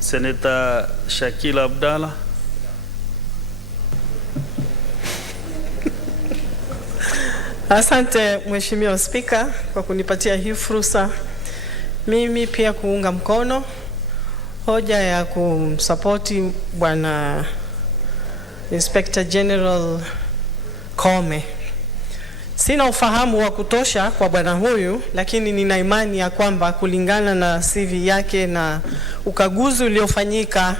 Senator Shakil Abdallah. Asante Mheshimiwa Spika kwa kunipatia hii fursa mimi pia kuunga mkono hoja ya kumsupporti Bwana Inspector General Kome. Sina ufahamu wa kutosha kwa bwana huyu, lakini nina imani ya kwamba kulingana na CV yake na ukaguzi uliofanyika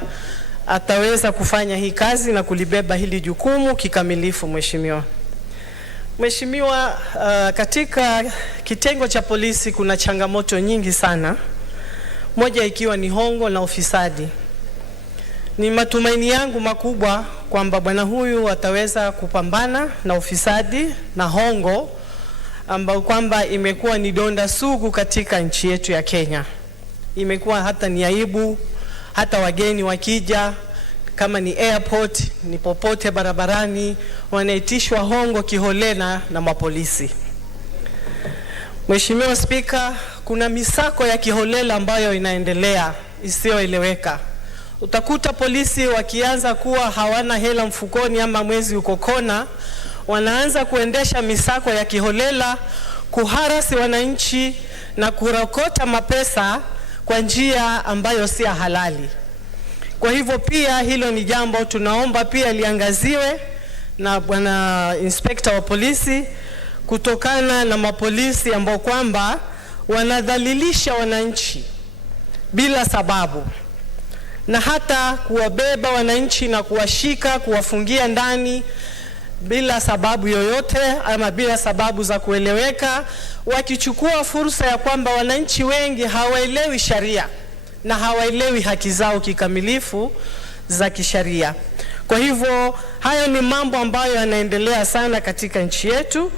ataweza kufanya hii kazi na kulibeba hili jukumu kikamilifu. Mheshimiwa, katika kitengo cha polisi kuna changamoto nyingi sana, moja ikiwa ni hongo na ufisadi. Ni matumaini yangu makubwa kwamba bwana huyu ataweza kupambana na ufisadi na hongo ambao kwamba imekuwa ni donda sugu katika nchi yetu ya Kenya. Imekuwa hata ni aibu, hata wageni wakija kama ni airport, ni popote barabarani, wanaitishwa hongo kiholela na mapolisi. Mheshimiwa Spika, kuna misako ya kiholela ambayo inaendelea isiyoeleweka. Utakuta polisi wakianza kuwa hawana hela mfukoni ama mwezi uko kona, wanaanza kuendesha misako ya kiholela, kuharasi wananchi na kurokota mapesa kwa njia ambayo si halali. Kwa hivyo pia hilo ni jambo tunaomba pia liangaziwe na bwana inspector wa polisi, kutokana na mapolisi ambao kwamba wanadhalilisha wananchi bila sababu, na hata kuwabeba wananchi na kuwashika, kuwafungia ndani bila sababu yoyote ama bila sababu za kueleweka, wakichukua fursa ya kwamba wananchi wengi hawaelewi sharia na hawaelewi haki zao kikamilifu za kisharia. Kwa hivyo haya ni mambo ambayo yanaendelea sana katika nchi yetu,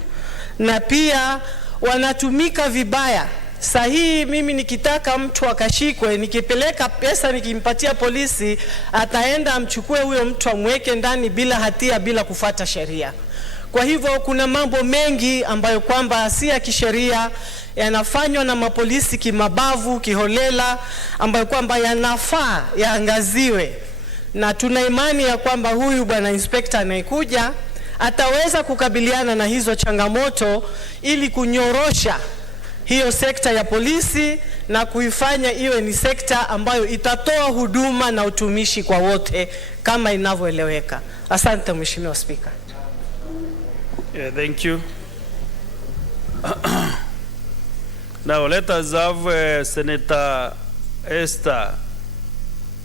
na pia wanatumika vibaya. Sahihi, mimi nikitaka mtu akashikwe, nikipeleka pesa nikimpatia polisi, ataenda amchukue huyo mtu amweke ndani bila hatia, bila kufuata sheria. Kwa hivyo kuna mambo mengi ambayo kwamba si ya kisheria yanafanywa na mapolisi kimabavu, kiholela, ambayo kwamba yanafaa yaangaziwe, na tuna imani ya kwamba huyu bwana inspector anayekuja ataweza kukabiliana na hizo changamoto ili kunyorosha hiyo sekta ya polisi na kuifanya iwe ni sekta ambayo itatoa huduma na utumishi kwa wote kama inavyoeleweka. Asante Mheshimiwa Spika. Yeah, thank you. Now let us have Senator Esther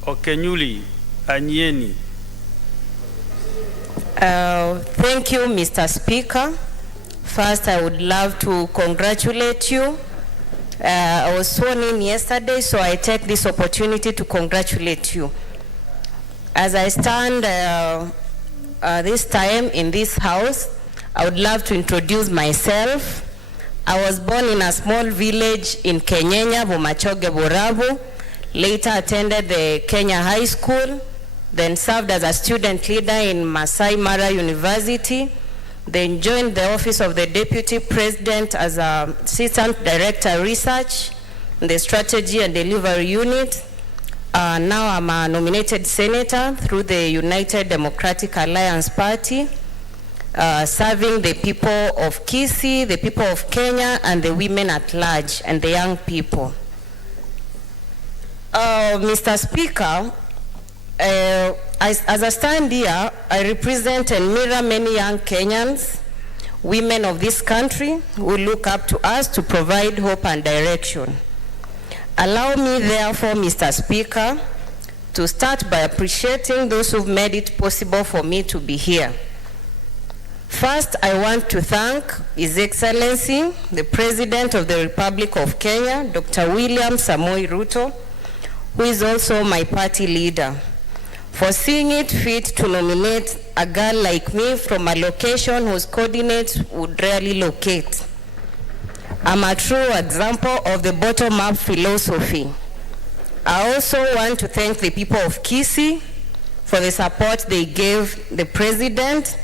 Okenyuli Anyeni. Thank you, Mr. Speaker. First, I would love to congratulate you. I was sworn in yesterday, so I take this opportunity to congratulate you. As I stand this time in this house, I would love to introduce myself. I was born in a small village in Kenyenya, Bomachoge, Borabu. Later attended the Kenya High School, then served as a student leader in Masai Mara University, then joined the office of the Deputy President as an Assistant Director Research in the Strategy and Delivery Unit. Now I'm a nominated senator through the United Democratic Alliance Party, serving the people of Kisii, the people of Kenya, and the women at large, and the young people. Mr. Speaker, as I stand here, I represent and mirror many young Kenyans, women of this country, who look up to us to provide hope and direction. Allow me, therefore, Mr. Speaker, to start by appreciating those who've made it possible for me to be here. First, I want to thank His Excellency, the President of the Republic of Kenya, Dr. William Samoei Ruto, who is also my party leader, for seeing it fit to nominate a girl like me from a location whose coordinates would rarely locate. I'm a true example of the bottom-up philosophy. I also want to thank the people of Kisii for the support they gave the President,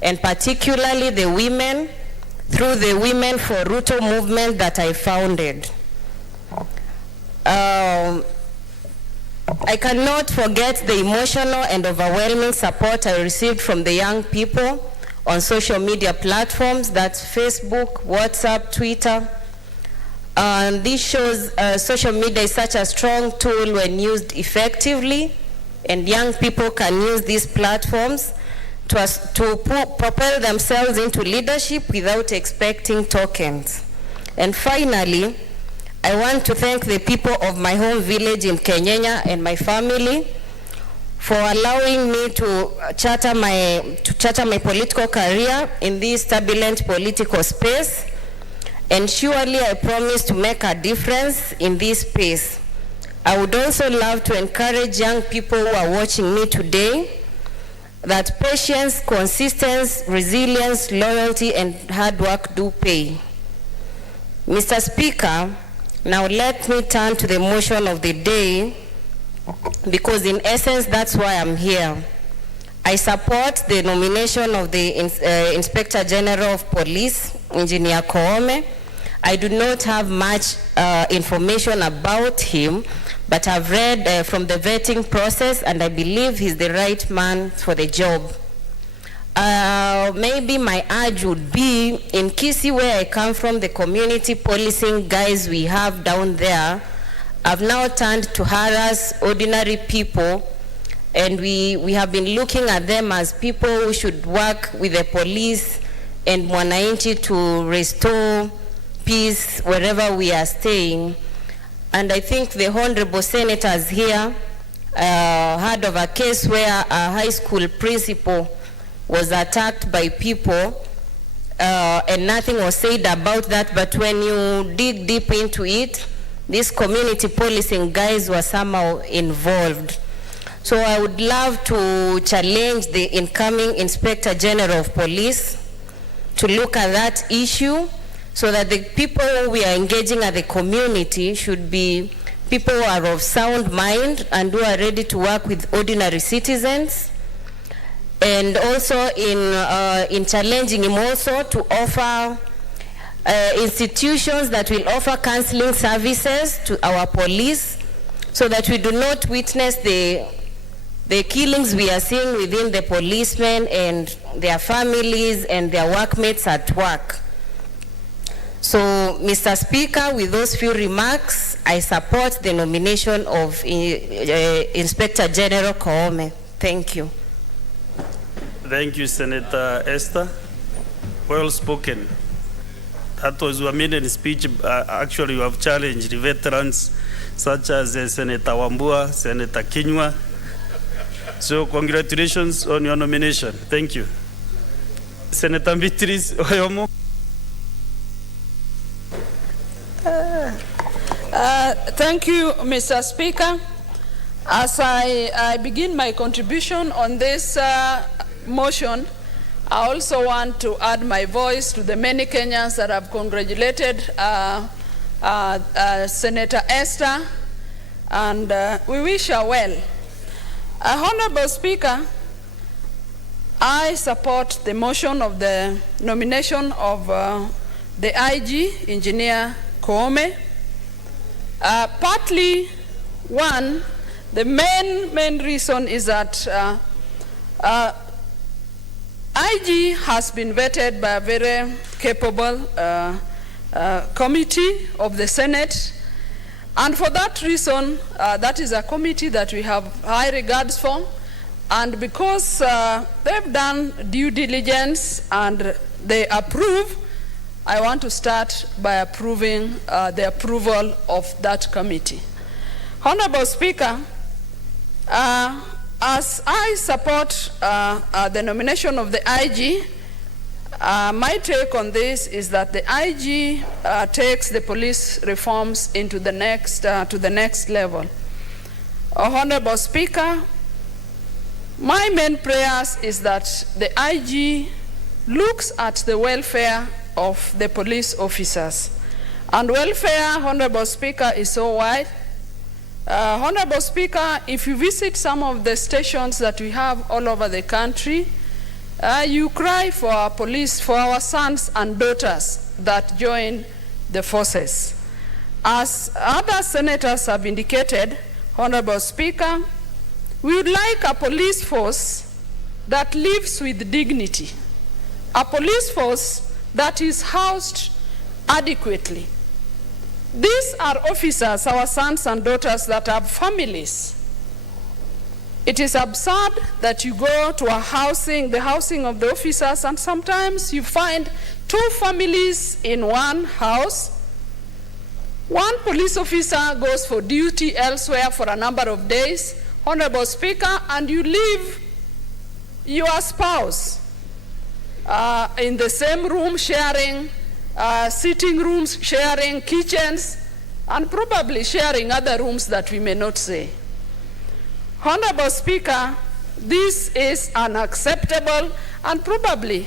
and particularly the women, through the Women for Ruto movement that I founded. I cannot forget the emotional and overwhelming support I received from the young people on social media platforms, that's Facebook, WhatsApp, Twitter. This shows social media is such a strong tool when used effectively, and young people can use these platforms to propel themselves into leadership without expecting tokens. And finally, I want to thank the people of my home village in Kenyenya and my family for allowing me to charter my political career in this turbulent political space. And surely I promise to make a difference in this space. I would also love to encourage young people who are watching me today that patience, consistency, resilience, loyalty, and hard work do pay. Mr. Speaker, now let me turn to the motion of the day, because in essence, that's why I'm here. I support the nomination of the Inspector General of Police, Engineer Koome. I do not have much information about him, but I've read from the vetting process, and I believe he's the right man for the job. Maybe my urge would be, in Kisii, where I come from, the community policing guys we have down there have now turned to harass ordinary people, and we have been looking at them as people who should work with the police and Mwananchi to restore peace wherever we are staying. And I think the honorable senators here heard of a case where a high school principal was attacked by people, and nothing was said about that. But when you dig deep into it, these community policing guys were somehow involved. So I would love to challenge the incoming Inspector General of Police to look at that issue, so that the people who we are engaging at the community should be people who are of sound mind and who are ready to work with ordinary citizens. And also in challenging him also to offer institutions that will offer counseling services to our police, so that we do not witness the killings we are seeing within the policemen and their families and their workmates at work. So, Mr. Speaker, with those few remarks, I support the nomination of Inspector General Koome. Thank you. Thank you, Senator Esther. Well spoken. That was your maiden speech. Actually, you have challenged veterans such as Senator Wambua, Senator Kinyua. So congratulations on your nomination. Thank you. Senator Beatrice Oyomo. Thank you, Mr. Speaker. As I begin my contribution on this motion, I also want to add my voice to the many Kenyans that have congratulated Senator Esther, and we wish her well. Honorable Speaker, I support the motion of the nomination of the IG, Engineer Koome. Partly, one, the main reason is that IG has been vetted by a very capable committee of the Senate, and for that reason, that is a committee that we have high regards for, and because they've done due diligence and they approve, I want to start by approving the approval of that committee. Honorable Speaker, as I support the nomination of the IG, my take on this is that the IG takes the police reforms into the next, to the next level. Honorable Speaker, my main prayers is that the IG looks at the welfare of the police officers. And welfare, Honorable Speaker, is so wide. Honorable Speaker, if you visit some of the stations that we have all over the country, you cry for our police, for our sons and daughters that join the forces. As other senators have indicated, Honorable Speaker, we would like a police force that lives with dignity, a police force that is housed adequately. These are officers, our sons and daughters, that have families. It is absurd that you go to a housing, the housing of the officers, and sometimes you find two families in one house. One police officer goes for duty elsewhere for a number of days, Honorable Speaker, and you leave your spouse in the same room, sharing sitting rooms, sharing kitchens, and probably sharing other rooms that we may not say. Honorable Speaker, this is unacceptable, and probably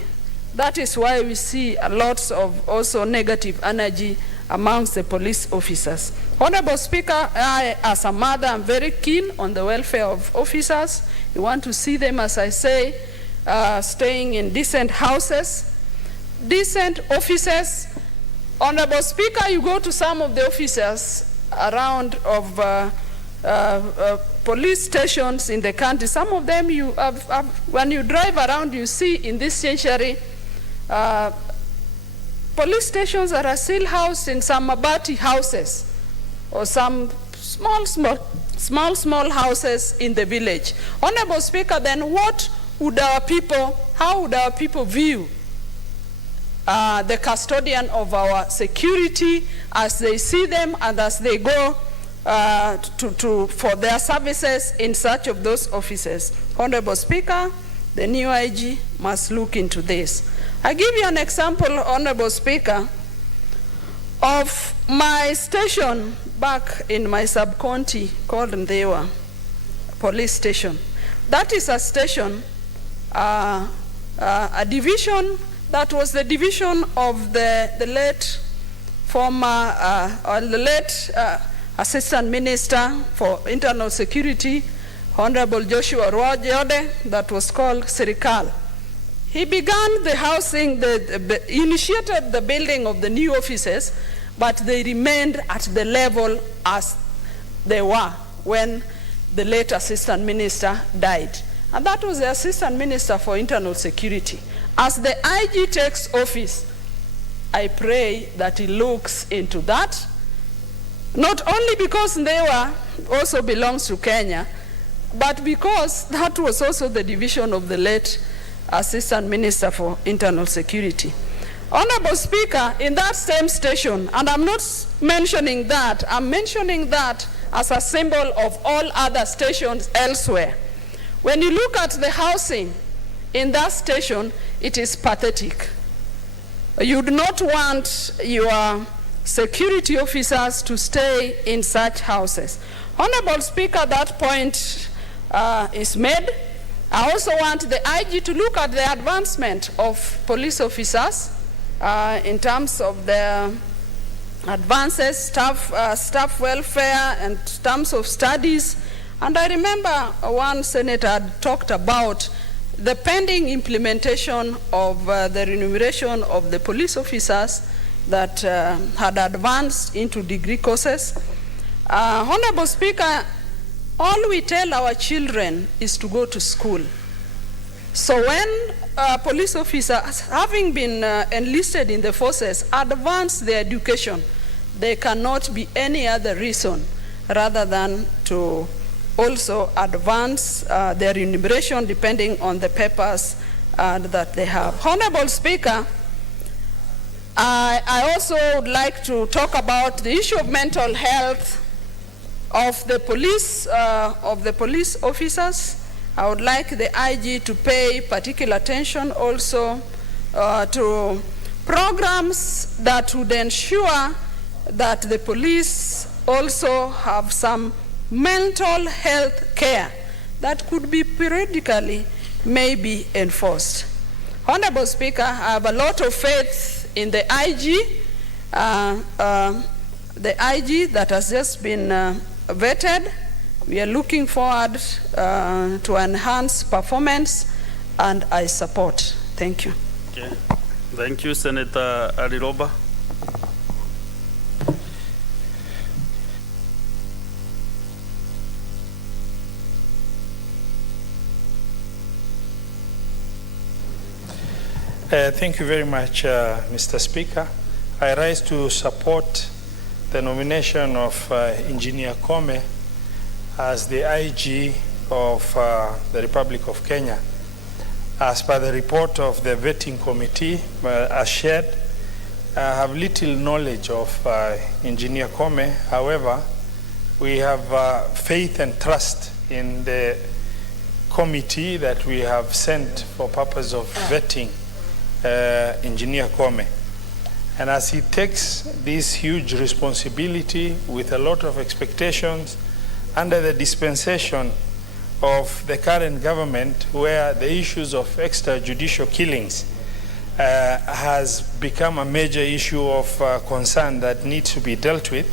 that is why we see a lot of also negative energy amongst the police officers. Honorable Speaker, I, as a mother, am very keen on the welfare of officers. We want to see them, as I say, staying in decent houses, decent offices. Honorable Speaker, you go to some of the officers around of police stations in the country. Some of them, you have, when you drive around, you see in this century police stations that are still housed in some mabati houses or some small houses in the village. Honorable Speaker, then what would our people, how would our people view the custodian of our security as they see them and as they go for their services in search of those offices? Honorable Speaker, the new IG must look into this. I give you an example, Honorable Speaker, of my station back in my sub-county called Ndewa Police Station. That is a station, a division that was the division of the late former, the late Assistant Minister for Internal Security, Honorable Joshua Rwajode, that was called Serikal. He began the housing, initiated the building of the new offices, but they remained at the level as they were when the late Assistant Minister died. And that was the Assistant Minister for Internal Security. As the IG takes office, I pray that he looks into that, not only because Ndewa also belongs to Kenya, but because that was also the division of the late Assistant Minister for Internal Security. Honorable Speaker, in that same station, and I'm not mentioning that, I'm mentioning that as a symbol of all other stations elsewhere. When you look at the housing in that station, it is pathetic. You do not want your security officers to stay in such houses. Honorable Speaker, that point is made. I also want the IG to look at the advancement of police officers in terms of their advances, staff welfare, and terms of studies. And I remember one senator had talked about the pending implementation of the remuneration of the police officers that had advanced into degree courses. Honorable Speaker, all we tell our children is to go to school. So when police officers, having been enlisted in the forces, advance their education, there cannot be any other reason rather than to also advance their remuneration depending on the papers that they have. Honorable Speaker, I also would like to talk about the issue of mental health of the police officers. I would like the IG to pay particular attention also to programs that would ensure that the police also have some mental health care that could be periodically maybe enforced. Honorable Speaker, I have a lot of faith in the IG that has just been vetted. We are looking forward to enhance performance, and I support. Thank you. Okay. Thank you, Senator Aliroba. Thank you very much, Mr. Speaker. I rise to support the nomination of Engineer Kome as the IG of the Republic of Kenya. As per the report of the vetting committee as shared, I have little knowledge of Engineer Kome. However, we have faith and trust in the committee that we have sent for purpose of vetting Engineer Kome. And as he takes this huge responsibility with a lot of expectations under the dispensation of the current government, where the issues of extrajudicial killings has become a major issue of concern that needs to be dealt with,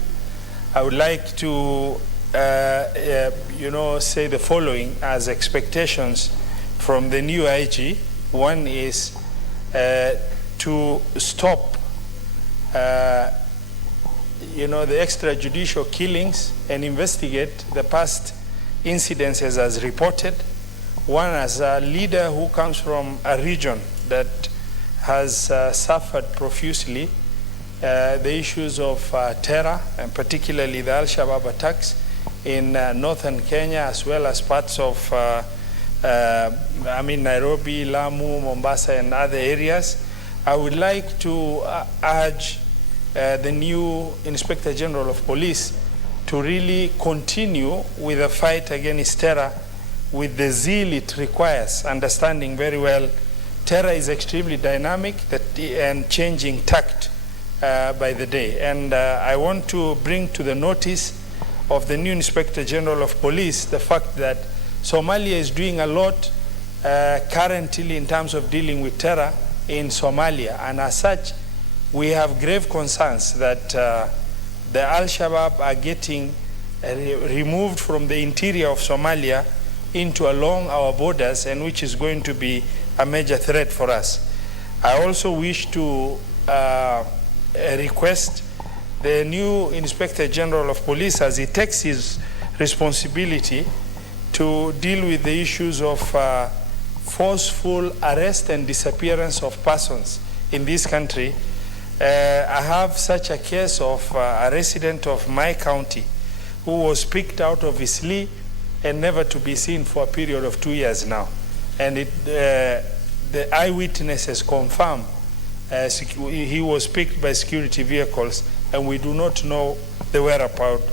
I would like to say the following as expectations from the new IG. One is to stop the extrajudicial killings and investigate the past incidences as reported. One, as a leader who comes from a region that has suffered profusely the issues of terror, and particularly the Al-Shabaab attacks in northern Kenya, as well as parts of Nairobi, Lamu, Mombasa, and other areas. I would like to urge the new Inspector General of Police to really continue with the fight against terror with the zeal it requires, understanding very well terror is extremely dynamic and changing tact by the day. And I want to bring to the notice of the new Inspector General of Police the fact that Somalia is doing a lot currently in terms of dealing with terror in Somalia, and as such we have grave concerns that the Al-Shabaab are getting removed from the interior of Somalia into along our borders, and which is going to be a major threat for us. I also wish to request the new Inspector General of Police, as he takes his responsibility, to deal with the issues of forceful arrest and disappearance of persons in this country, I have such a case of a resident of my county who was picked out of his leave and never to be seen for a period of 2 years now. And the eyewitnesses confirm he was picked by security vehicles, and we do not know the whereabouts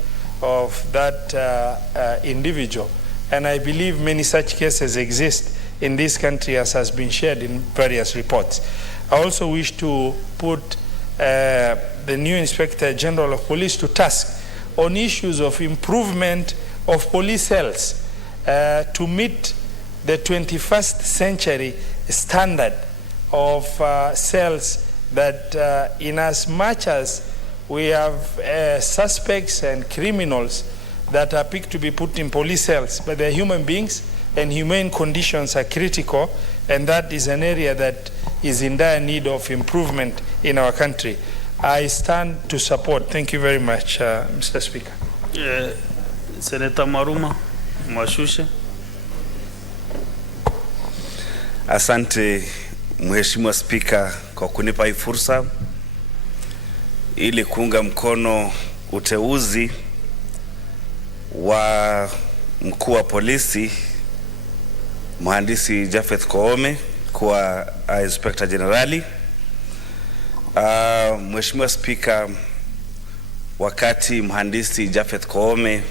of that individual. And I believe many such cases exist in this country, as has been shared in various reports. I also wish to put the new Inspector General of Police to task on issues of improvement of police cells to meet the 21st century standard of cells, that in as much as we have suspects and criminals that are picked to be put in police cells, but they're human beings and humane conditions are critical, and that is an area that is in dire need of improvement in our country. I stand to support. Thank you very much, Mr. Speaker. Senator Maruma Mwashushe. Asante Mheshimiwa Spika kwa kunipa hii fursa ili kuunga mkono uteuzi wa mkuu wa polisi Mhandisi Japhet Koome kuwa Inspector Generali. Mheshimiwa Spika, wakati Mhandisi Japhet Koome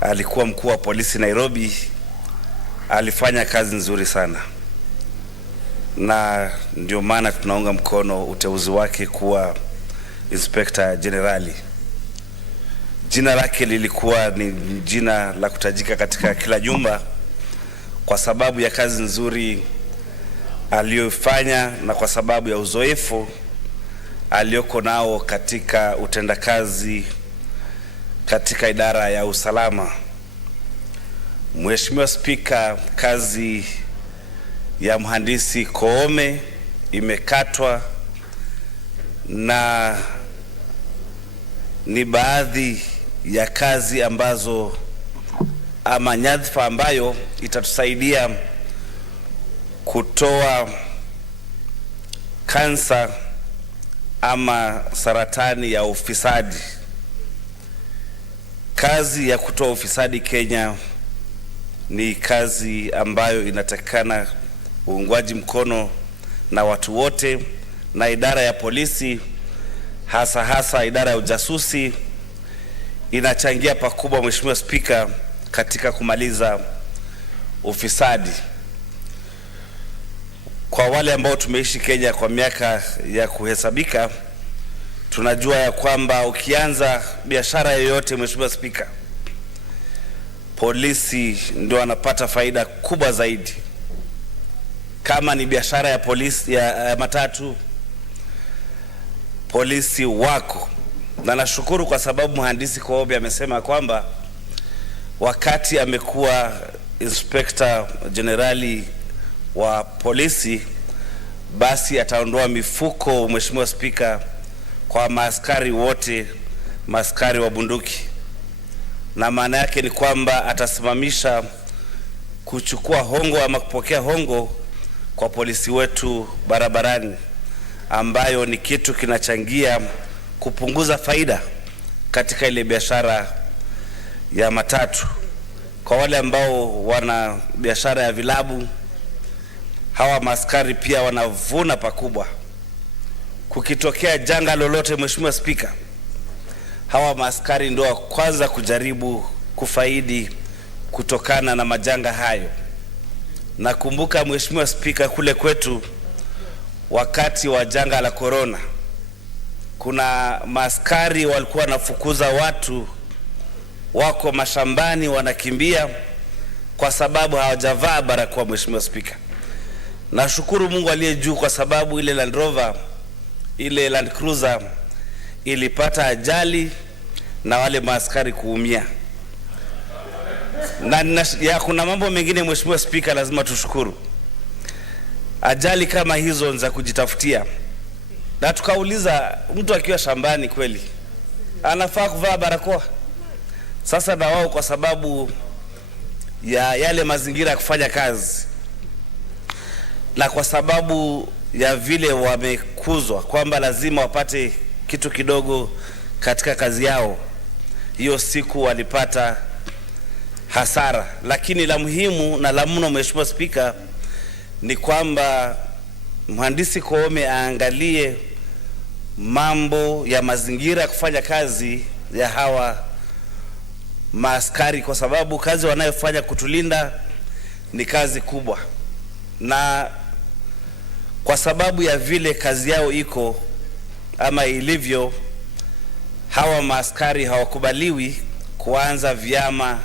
alikuwa mkuu wa polisi Nairobi, alifanya kazi nzuri sana, na ndio maana tunaunga mkono uteuzi wake kuwa Inspector Generali. Jina lake lilikuwa ni jina la kutajika katika kila nyumba kwa sababu ya kazi nzuri aliyofanya na kwa sababu ya uzoefu aliyoko nao katika utendakazi katika idara ya usalama. Mheshimiwa Spika, kazi ya Mhandisi Koome imekatwa na ni baadhi ya kazi ambazo ama nyadhifa ambayo itatusaidia kutoa kansa ama saratani ya ufisadi. Kazi ya kutoa ufisadi Kenya ni kazi ambayo inatakikana uungwaji mkono na watu wote, na idara ya polisi hasa idara ya ujasusi inachangia pakubwa, Mheshimiwa Spika, katika kumaliza ufisadi. Kwa wale ambao tumeishi Kenya kwa miaka ya kuhesabika, tunajua ya kwamba ukianza biashara yoyote, Mheshimiwa Spika, polisi ndio anapata faida kubwa zaidi. Kama ni biashara ya polisi ya matatu, polisi wako. Na nashukuru kwa sababu Mhandisi Koome amesema kwamba wakati amekuwa Inspector Generali wa polisi, basi ataondoa mifuko, Mheshimiwa Spika, kwa maaskari wote, maaskari wa bunduki. Na maana yake ni kwamba atasimamisha kuchukua hongo ama kupokea hongo kwa polisi wetu barabarani, ambayo ni kitu kinachangia kupunguza faida katika ile biashara ya matatu. Kwa wale ambao wana biashara ya vilabu, hawa maaskari pia wanavuna pakubwa. Kukitokea janga lolote, Mheshimiwa Spika, hawa maaskari ndio kwanza kujaribu kufaidi kutokana na majanga hayo. Nakumbuka Mheshimiwa Spika, kule kwetu wakati wa janga la corona, kuna maaskari walikuwa wanafukuza watu, wako mashambani wanakimbia kwa sababu hawajavaa barakoa, Mheshimiwa Spika. Nashukuru Mungu aliye juu kwa sababu ile Land Rover, ile Land Cruiser ilipata ajali na wale maaskari kuumia. Na kuna mambo mengine, Mheshimiwa Spika, lazima tushukuru. Ajali kama hizo za kujitafutia. Na tukauliza, mtu akiwa shambani kweli anafaa kuvaa barakoa? Sasa na wao kwa sababu ya yale mazingira ya kufanya kazi, na kwa sababu ya vile wamekuzwa kwamba lazima wapate kitu kidogo katika kazi yao, hiyo siku walipata hasara. Lakini la muhimu na la mno, Mheshimiwa Spika, ni kwamba mhandisi Koome aangalie mambo ya mazingira ya kufanya kazi ya hawa maaskari, kwa sababu kazi wanayofanya kutulinda ni kazi kubwa, na kwa sababu ya vile kazi yao iko ama ilivyo, hawa maaskari hawakubaliwi kuanza vyama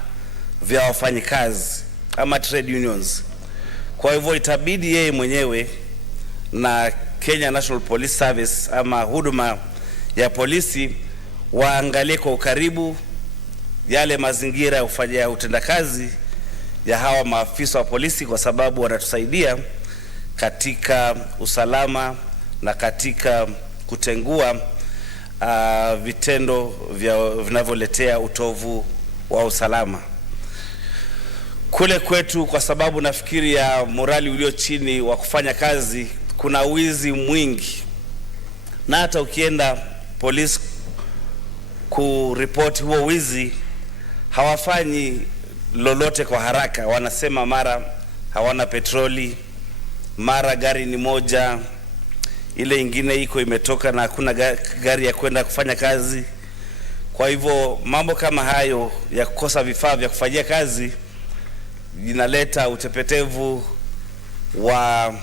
vya wafanyikazi ama trade unions. Kwa hivyo itabidi yeye mwenyewe na Kenya National Police Service ama huduma ya polisi waangalie kwa ukaribu yale mazingira ya utendakazi ya hawa maafisa wa polisi, kwa sababu wanatusaidia katika usalama na katika kutengua vitendo vinavyoletea utovu wa usalama kule kwetu. Kwa sababu nafikiri ya morali ulio chini wa kufanya kazi, kuna wizi mwingi, na hata ukienda polisi kuripoti huo wizi hawafanyi lolote kwa haraka. Wanasema mara hawana petroli, mara gari ni moja, ile ingine iko imetoka na hakuna gari ya kwenda kufanya kazi. Kwa hivyo mambo kama hayo ya kukosa vifaa vya kufanyia kazi inaleta utepetevu wa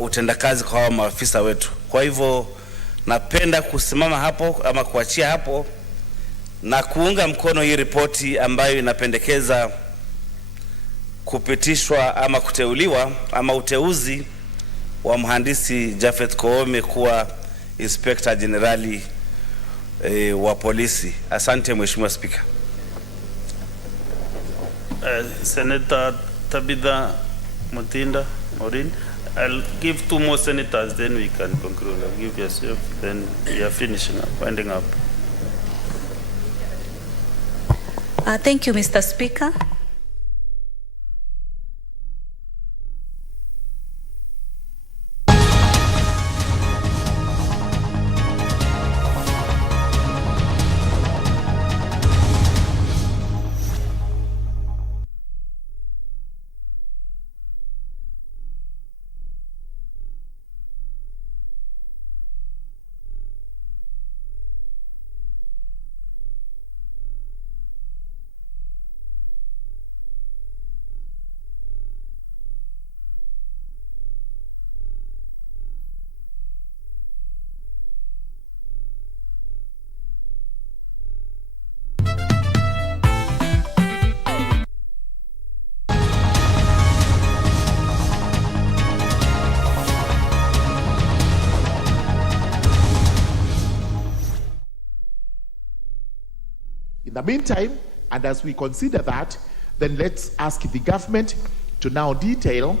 utendakazi kwa maafisa wetu. Kwa hivyo napenda kusimama hapo ama kuachia hapo na kuunga mkono hii ripoti ambayo inapendekeza kupitishwa ama kuteuliwa ama uteuzi wa mhandisi Japhet Koome kuwa Inspector Generali wa polisi. Asante Mheshimiwa Speaker. Senator Tabitha Mutinda Morin. I'll give 2 more senators, then we can conclude. I'll give yourself, then we are finishing up, winding up. Thank you, Mr. Speaker. In the meantime, and as we consider that, then let's ask the government to now detail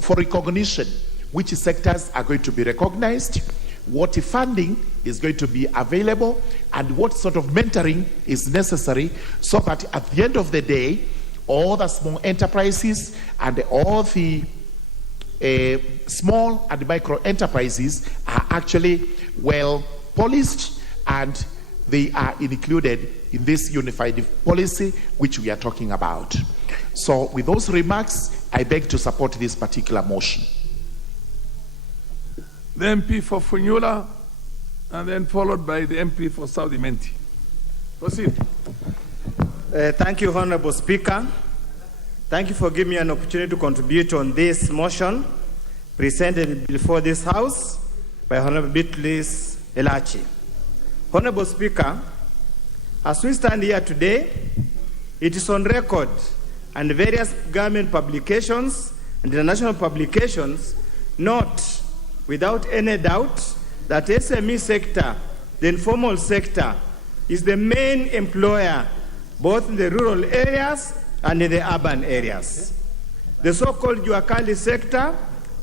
for recognition which sectors are going to be recognized, what funding is going to be available, and what sort of mentoring is necessary, so that at the end of the day, all the small enterprises and all the small and micro enterprises are actually well policed and they are included in this unified policy which we are talking about. So with those remarks, I beg to support this particular motion. The MP for Funyula, and then followed by the MP for Saudi Menti. Proceed. Thank you, Honorable Speaker. Thank you for giving me an opportunity to contribute on this motion presented before this House by Honorable Beatrice Elachi. Honorable Speaker, as we stand here today, it is on record and various government publications and international publications note without any doubt that SME sector, the informal sector, is the main employer both in the rural areas and in the urban areas. The so-called Juakali sector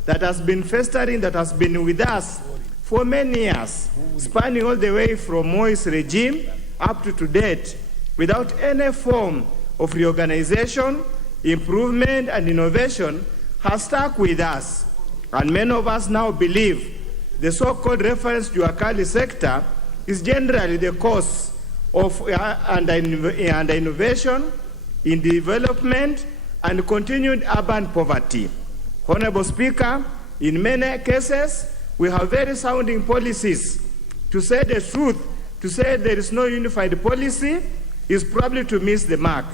that has been festering, that has been with us for many years, spanning all the way from Moi's regime up to date, without any form of reorganization, improvement, and innovation, has stuck with us, and many of us now believe the so-called reference to Juakali sector is generally the cause of under innovation in development and continued urban poverty. Honorable Speaker, in many cases, we have very sounding policies. To say the truth, to say there is no unified policy is probably to miss the mark.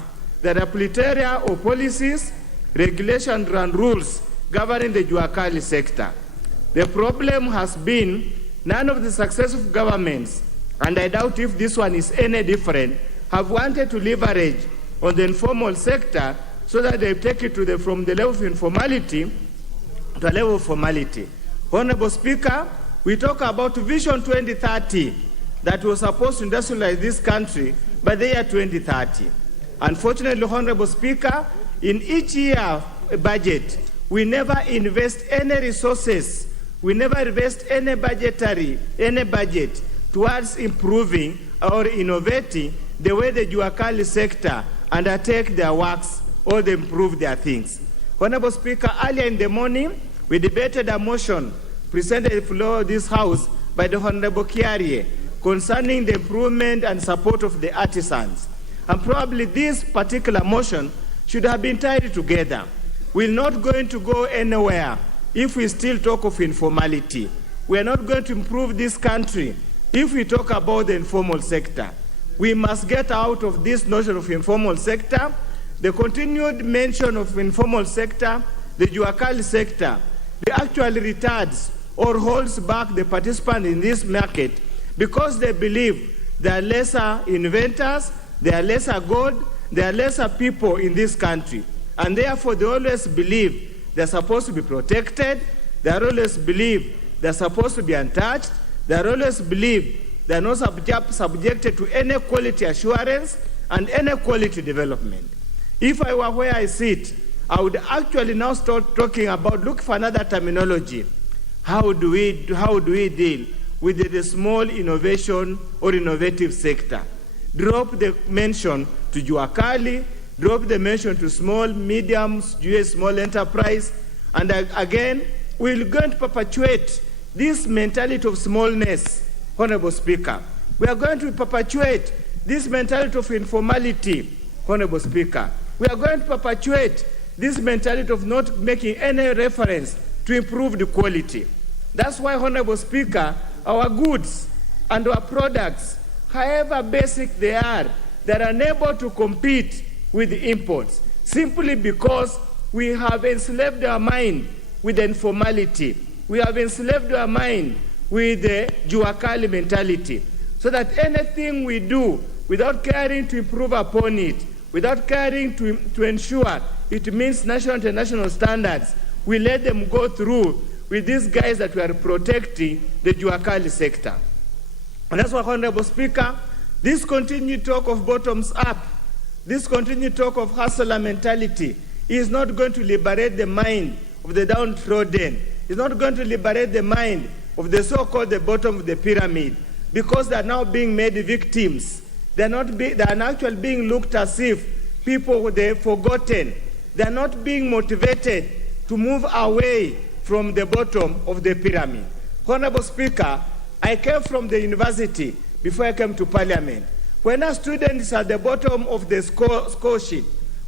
There are plethora of policies, regulations, and rules governing the Juakali sector. The problem has been none of the successive governments, and I doubt if this one is any different, have wanted to leverage on the informal sector so that they take it to from the level of informality to a level of formality. Honorable Speaker, we talk about Vision 2030 that was supposed to industrialize this country by the year 2030. Unfortunately, Honorable Speaker, in each year budget, we never invest any resources, we never invest any budget towards improving or innovating the way the Juakali sector undertake their works or they improve their things. Honorable Speaker, earlier in the morning, we debated a motion presented at the floor of this House by the Honorable Kiarie concerning the improvement and support of the artisans. And probably this particular motion should have been tied together. We're not going to go anywhere if we still talk of informality. We are not going to improve this country if we talk about the informal sector. We must get out of this notion of informal sector. The continued mention of informal sector, the Juakali sector, they actually retards or holds back the participants in this market because they believe there are lesser inventors, there are lesser gold, there are lesser people in this country. And therefore, they always believe they're supposed to be protected, they always believe they're supposed to be untouched, they always believe they're not subjected to any quality assurance and any quality development. If I were where I sit, I would actually now start talking about, look for another terminology. How do we deal with the small innovation or innovative sector? Drop the mention to Juakali, drop the mention to small, medium, small enterprise, and again, we're going to perpetuate this mentality of smallness, Honorable Speaker. We are going to perpetuate this mentality of informality, Honorable Speaker. We are going to perpetuate this mentality of not making any reference to improve the quality. That's why, Honorable Speaker, our goods and our products, however basic they are unable to compete with the imports, simply because we have enslaved our mind with the informality. We have enslaved our mind with the Juakali mentality, so that anything we do without caring to improve upon it, without caring to ensure it meets national and international standards, we let them go through with these guys that we are protecting the Juakali sector. And that's why, Honorable Speaker, this continued talk of bottoms up, this continued talk of hustler mentality is not going to liberate the mind of the downtrodden. It's not going to liberate the mind of the so-called the bottom of the pyramid, because they are now being made victims. They are actually being looked as if people they're forgotten. They are not being motivated to move away from the bottom of the pyramid. Honorable Speaker, I came from the university before I came to Parliament. When a student is at the bottom of the score sheet,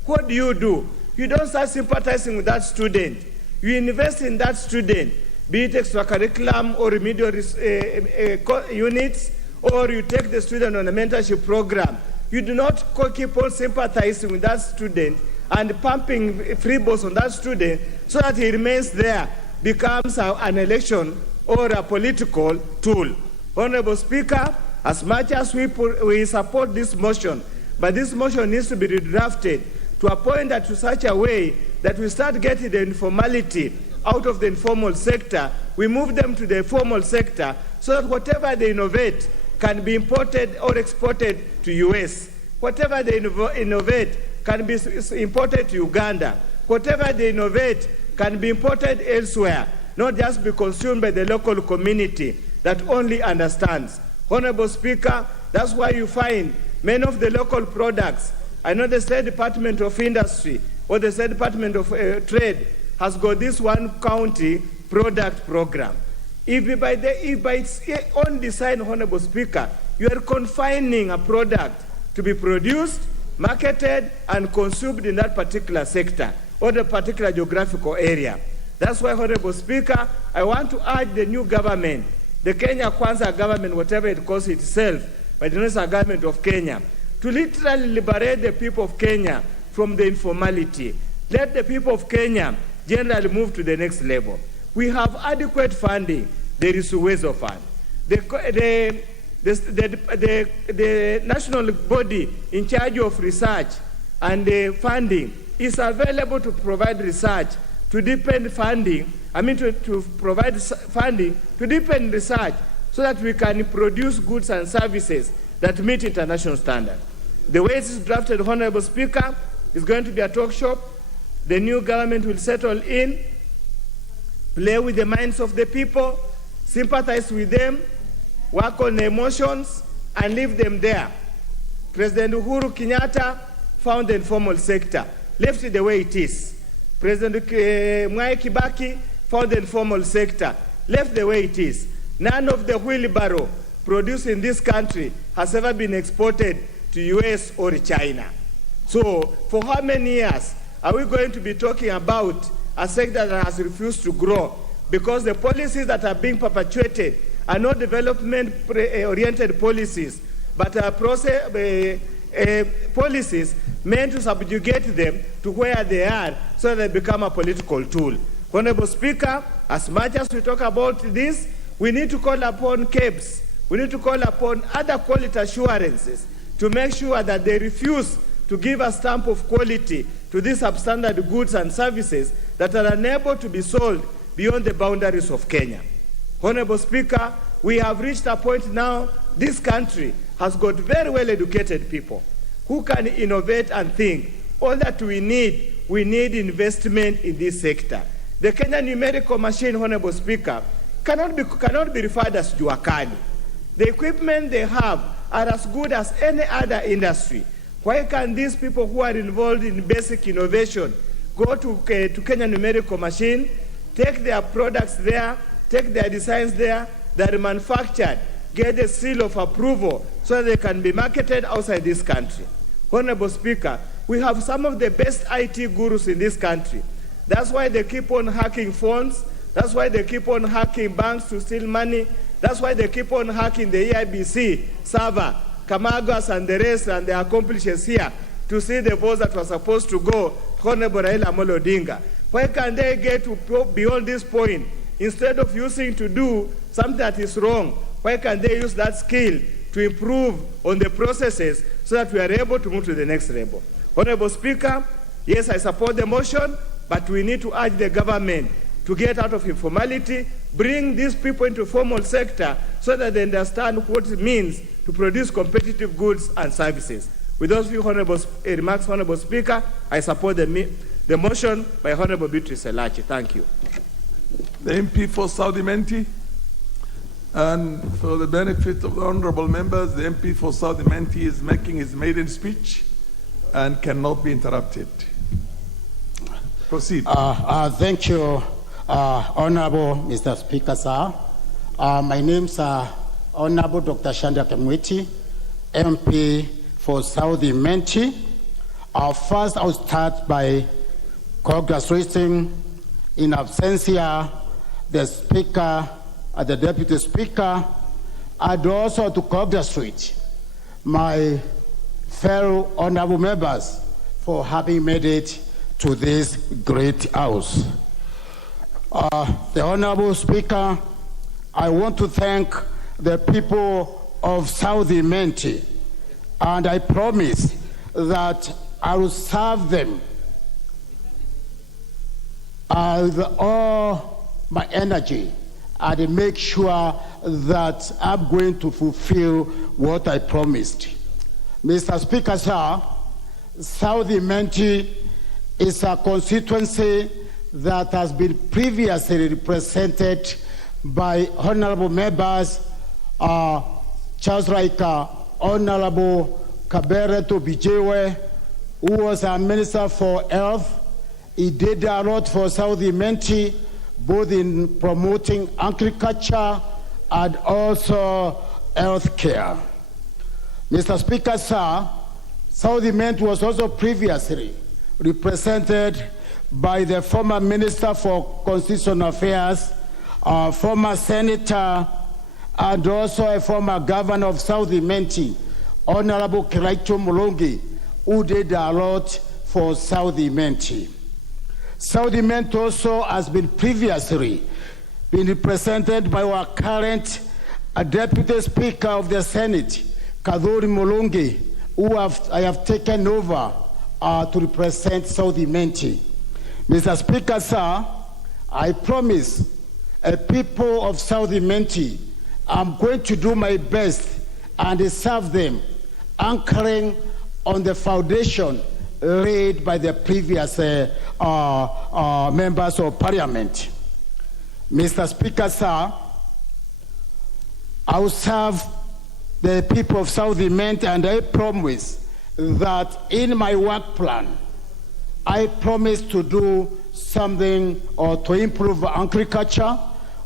what do? You don't start sympathizing with that student. You invest in that student, be it extracurriculum or remedial units, or you take the student on a mentorship program. You do not keep on sympathizing with that student and pumping free balls on that student so that he remains there, becomes an election or a political tool. Honorable Speaker, as much as we support this motion, but this motion needs to be redrafted to a point that to such a way that we start getting the informality out of the informal sector, we move them to the formal sector so that whatever they innovate can be imported or exported to US. Whatever they innovate can be imported to Uganda. Whatever they innovate can be imported elsewhere, not just be consumed by the local community that only understands. Honorable Speaker, that's why you find many of the local products. I know the State Department of Industry or the State Department of Trade has got this one county product program. If by its own design, Honorable Speaker, you are confining a product to be produced, marketed, and consumed in that particular sector or the particular geographical area. That's why, Honorable Speaker, I want to urge the new government, the Kenya Kwanza government, whatever it calls itself, but the national government of Kenya, to literally liberate the people of Kenya from the informality. Let the people of Kenya generally move to the next level. We have adequate funding. There is ways of fund. The national body in charge of research and funding is available to provide research, to deepen funding, to provide funding, to deepen research so that we can produce goods and services that meet international standards. The way it is drafted, Honorable Speaker, is going to be a talk shop. The new government will settle in, play with the minds of the people, sympathize with them, work on emotions, and leave them there. President Uhuru Kenyatta found the informal sector, left it the way it is. President Mwai Kibaki found the informal sector, left the way it is. None of the wheelbarrow produced in this country has ever been exported to US or China. So for how many years are we going to be talking about a sector that has refused to grow? Because the policies that are being perpetuated are not development-oriented policies, but are policies meant to subjugate them to where they are so they become a political tool. Honorable Speaker, as much as we talk about this, we need to call upon KBC, we need to call upon other quality assurances to make sure that they refuse to give a stamp of quality to these substandard goods and services that are unable to be sold beyond the boundaries of Kenya. Honorable Speaker, we have reached a point now, this country has got very well-educated people who can innovate and think. All that we need investment in this sector. The Kenya numerical machine, Honorable Speaker, cannot be referred as juakali. The equipment they have are as good as any other industry. Why can these people who are involved in basic innovation go to Kenya numerical machine, take their products there, take their designs there, that are manufactured, get a seal of approval so they can be marketed outside this country? Honorable Speaker, we have some of the best IT gurus in this country. That's why they keep on hacking phones. That's why they keep on hacking banks to steal money. That's why they keep on hacking the EIBC server, Kamagas and the rest and their accomplices here to see the votes that were supposed to go to Honorable Raila Amolo Odinga. Why can they get to beyond this point? Instead of using to do something that is wrong, why can they use that skill to improve on the processes so that we are able to move to the next level? Honorable Speaker, yes, I support the motion, but we need to urge the government to get out of informality, bring these people into formal sector so that they understand what it means to produce competitive goods and services. With those few remarks, Honorable Speaker, I support the motion by Honorable Beatrice Elachi. Thank you. The MP for South Imenti, and for the benefit of the honorable members, the MP for South Imenti is making his maiden speech and cannot be interrupted. Proceed. Thank you, Honorable Mr. Speaker, sir. My name is Honorable Dr. Shanda Kamwiti, MP for South Imenti. First, I'll start by congratulating in absentia the Speaker, the Deputy Speaker, and also to congratulate my fellow honorable members for having made it to this great house. The Honorable Speaker, I want to thank the people of South Imenti, and I promise that I will serve them with all my energy and make sure that I'm going to fulfill what I promised. Mr. Speaker, sir, South Imenti is a constituency that has been previously represented by honorable members, just like Honorable Kabere Tobijewe, who was a Minister for Health, He did a lot for Southern Menti, both in promoting agriculture and also healthcare. Mr. Speaker, sir, Southern Menti was also previously represented by the former Minister for Constitutional Affairs, former Senator, and also a former Governor of Southern Menti, Honorable Kiraito Mulungi, who did a lot for Southern Menti. Southern Menti also has been previously been represented by our current Deputy Speaker of the Senate, Kadhuri Mulungi, who I have taken over to represent Southern Menti. Mr. Speaker, sir, I promise people of Southern Menti, I'm going to do my best and serve them, anchoring on the foundation laid by the previous members of Parliament. Mr. Speaker, sir, I will serve the people of Southern Menti, and I promise that in my work plan, I promise to do something or to improve agriculture,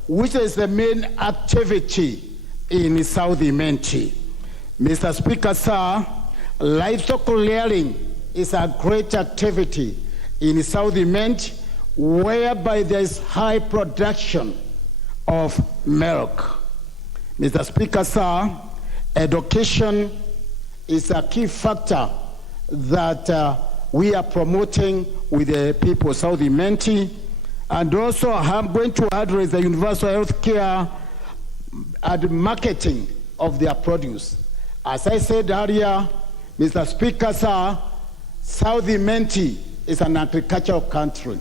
which is the main activity in Southern Menti. Mr. Speaker, sir, livestock rearing is a great activity in Southern Menti, whereby there is high production of milk. Mr. Speaker, sir, education is a key factor that we are promoting with the people of Southern Menti, and also I'm going to address the universal health care and marketing of their produce. As I said earlier, Mr. Speaker, sir, Southern Menti is an agricultural country,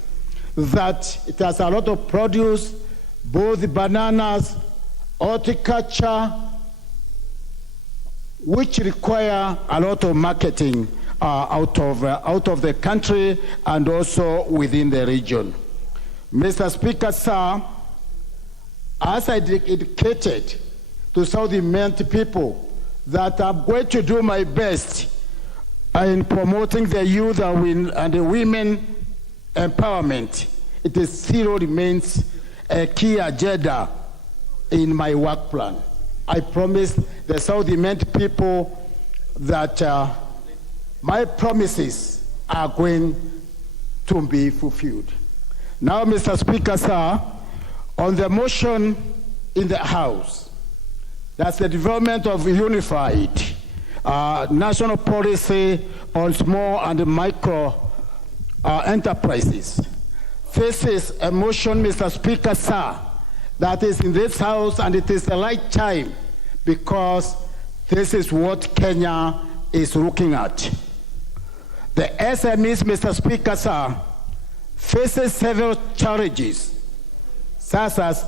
that it has a lot of produce, both bananas, horticulture, which require a lot of marketing out of the country and also within the region. Mr. Speaker, sir, as I indicated to Southern Menti people that I'm going to do my best in promoting the youth and the women empowerment, it still remains a key agenda in my work plan. I promise the Southern Menti people that my promises are going to be fulfilled. Now, Mr. Speaker, sir, on the motion in the House, that's the development of unified national policy on small and micro enterprises. This is a motion, Mr. Speaker, sir, that is in this House, and it is the right time because this is what Kenya is looking at. The SMEs, Mr. Speaker, sir, faces several challenges, such as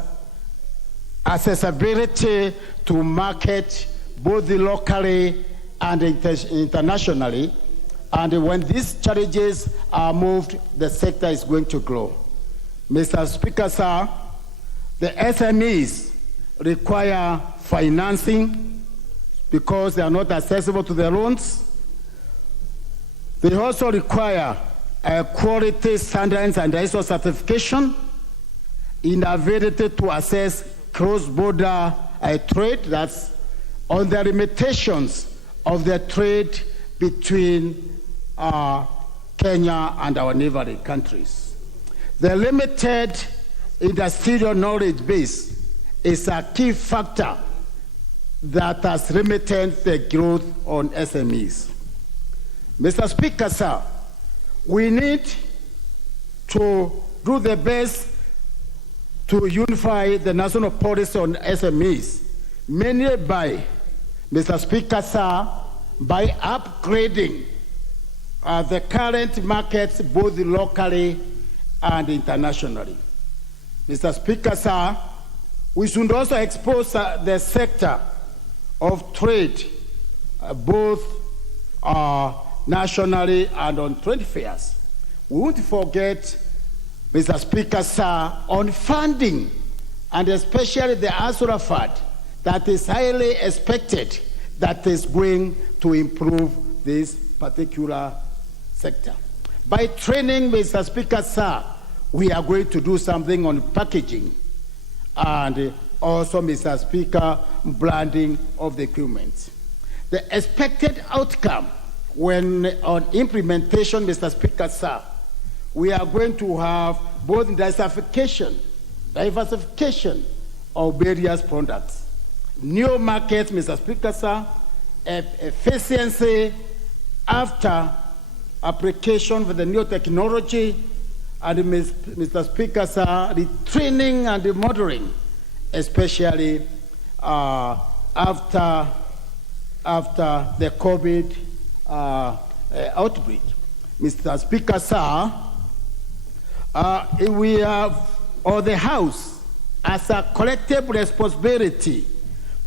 accessibility to market, both locally and internationally. And when these challenges are moved, the sector is going to grow. Mr. Speaker, sir, the SMEs require financing because they are not accessible to the loans. They also require quality standards and ISO certification, inability to access cross-border trade, that's on the limitations of the trade between Kenya and our neighboring countries. The limited industrial knowledge base is a key factor that has limited the growth on SMEs. Mr. Speaker, sir, we need to do the best to unify the national policy on SMEs, mainly by, Mr. Speaker, sir, by upgrading the current markets both locally and internationally. Mr. Speaker, sir, we should also expose the sector of trade, both nationally and on trade fairs. We won't forget, Mr. Speaker, sir, on funding, and especially the Asura Fund, that is highly expected, that is going to improve this particular sector. By training, Mr. Speaker, sir, we are going to do something on packaging and also, Mr. Speaker, branding of the equipment. The expected outcome when on implementation, Mr. Speaker, sir, we are going to have both diversification of various products, new markets, Mr. Speaker, sir, efficiency after application for the new technology, and Mr. Speaker, sir, the training and the monitoring, especially after the COVID outbreak. Mr. Speaker, sir, we have, or the House, as a collective responsibility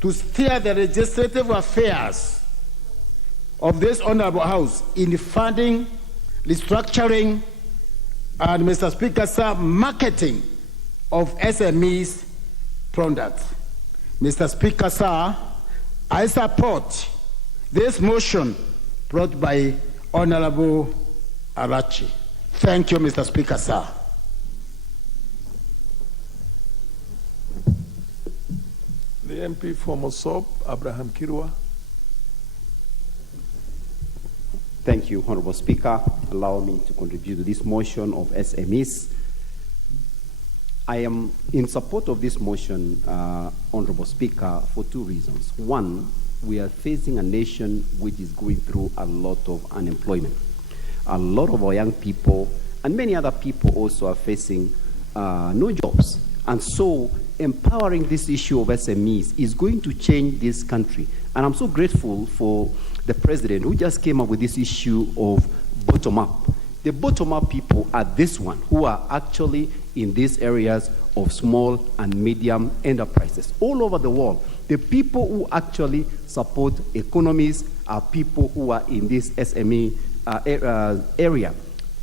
to steer the legislative affairs of this honorable House in the funding, restructuring, and Mr. Speaker, sir, marketing of SMEs products. Mr. Speaker, sir, I support this motion brought by Honorable Arachi. Thank you, Mr. Speaker, sir. The MP for Mosop, Abraham Kirwa. Thank you, Honorable Speaker. Allow me to contribute to this motion of SMEs. I am in support of this motion, Honorable Speaker, for two reasons. One, we are facing a nation which is going through a lot of unemployment. A lot of our young people and many other people also are facing no jobs. And so empowering this issue of SMEs is going to change this country. And I'm so grateful for the President who just came up with this issue of bottom-up. The bottom-up people are this one, who are actually in these areas of small and medium enterprises all over the world. The people who actually support economies are people who are in this SME area.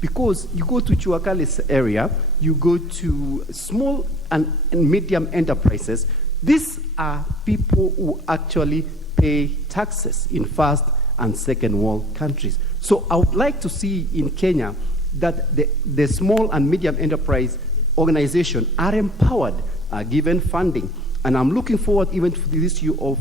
Because you go to Chuakali's area, you go to small and medium enterprises, these are people who actually pay taxes in first and second world countries. So I would like to see in Kenya that the small and medium enterprise organization are empowered, given funding. And I'm looking forward even to the issue of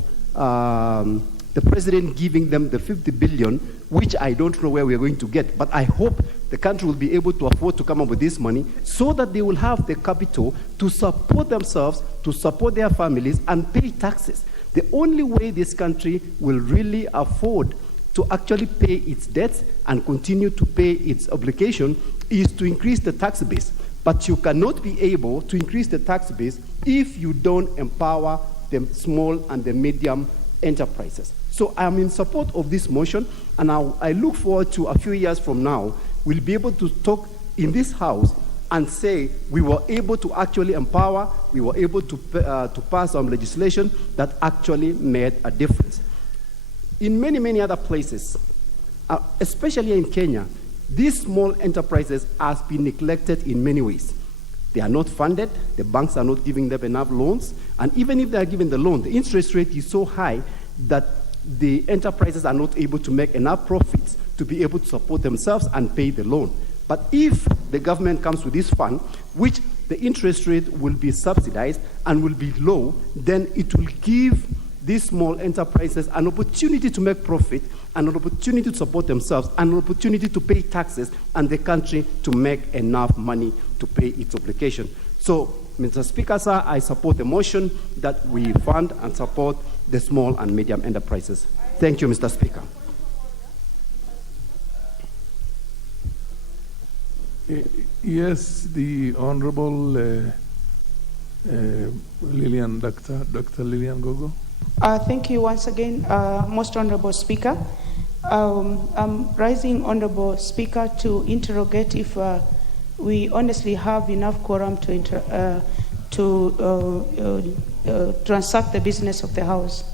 the President giving them the 50 billion, which I don't know where we're going to get, but I hope the country will be able to afford to come up with this money so that they will have the capital to support themselves, to support their families, and pay taxes. The only way this country will really afford to actually pay its debts and continue to pay its obligation is to increase the tax base. But you cannot be able to increase the tax base if you don't empower the small and the medium enterprises. So I am in support of this motion, and I look forward to a few years from now, we'll be able to talk in this House and say we were able to actually empower, we were able to pass some legislation that actually made a difference. In many, many other places, especially in Kenya, these small enterprises have been neglected in many ways. They are not funded, the banks are not giving them enough loans, and even if they are given the loan, the interest rate is so high that the enterprises are not able to make enough profits to be able to support themselves and pay the loan. But if the government comes with this fund, which the interest rate will be subsidized and will be low, then it will give these small enterprises an opportunity to make profit, an opportunity to support themselves, and an opportunity to pay taxes, and the country to make enough money to pay its obligation. So, Mr. Speaker, sir, I support the motion that we fund and support the small and medium enterprises. Thank you, Mr. Speaker. Yes, the Honorable Lilian, Dr. Lilian Gogo. Thank you once again, Most Honorable Speaker. I'm rising, Honorable Speaker, to interrogate if we honestly have enough quorum to transact the business of the House.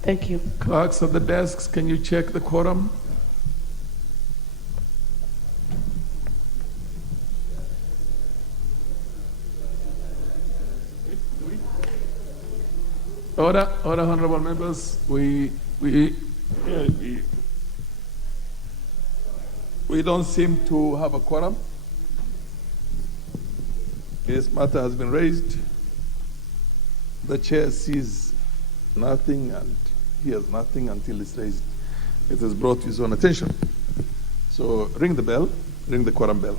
Thank you. Clerks at the desks, can you check the quorum? Order, honorable members. We We don't seem to have a quorum. This matter has been raised. The chair sees nothing and hears nothing until it's raised. It is brought to his own attention. So ring the bell, ring the quorum bell.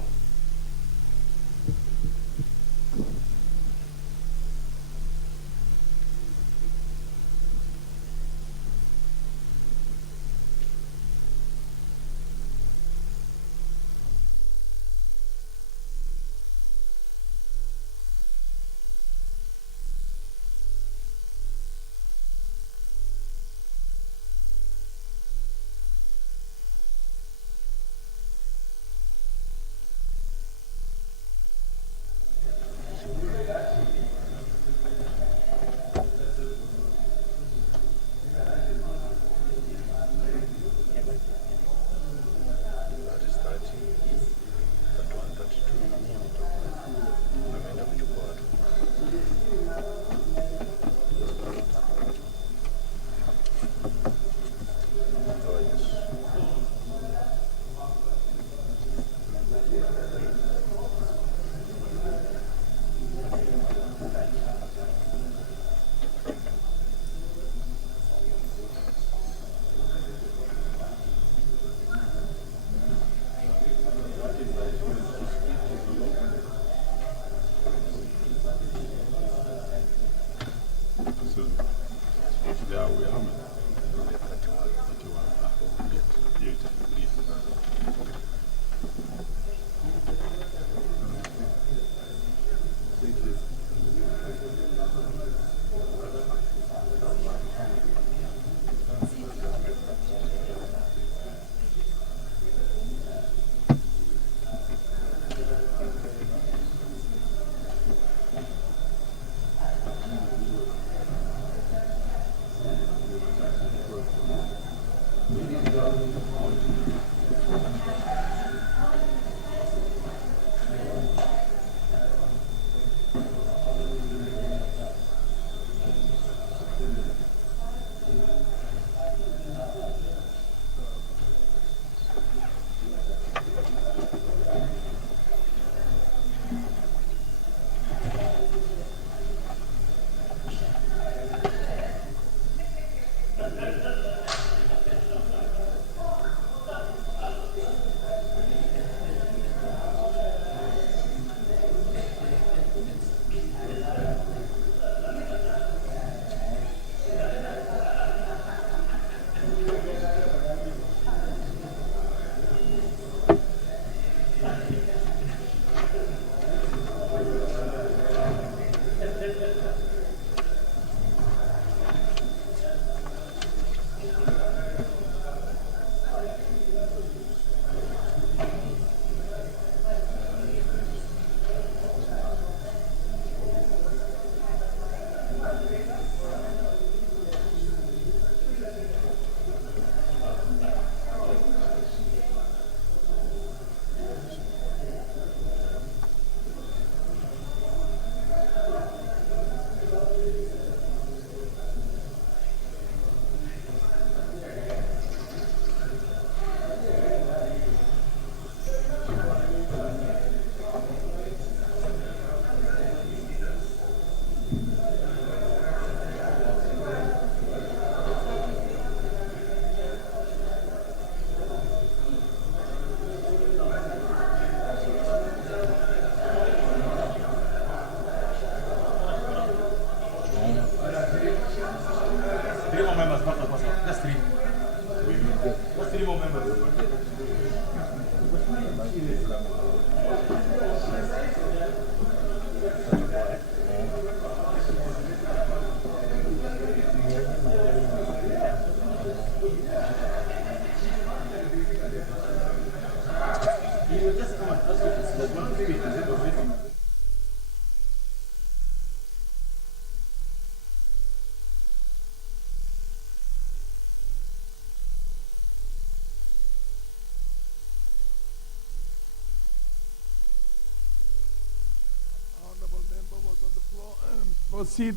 Proceed.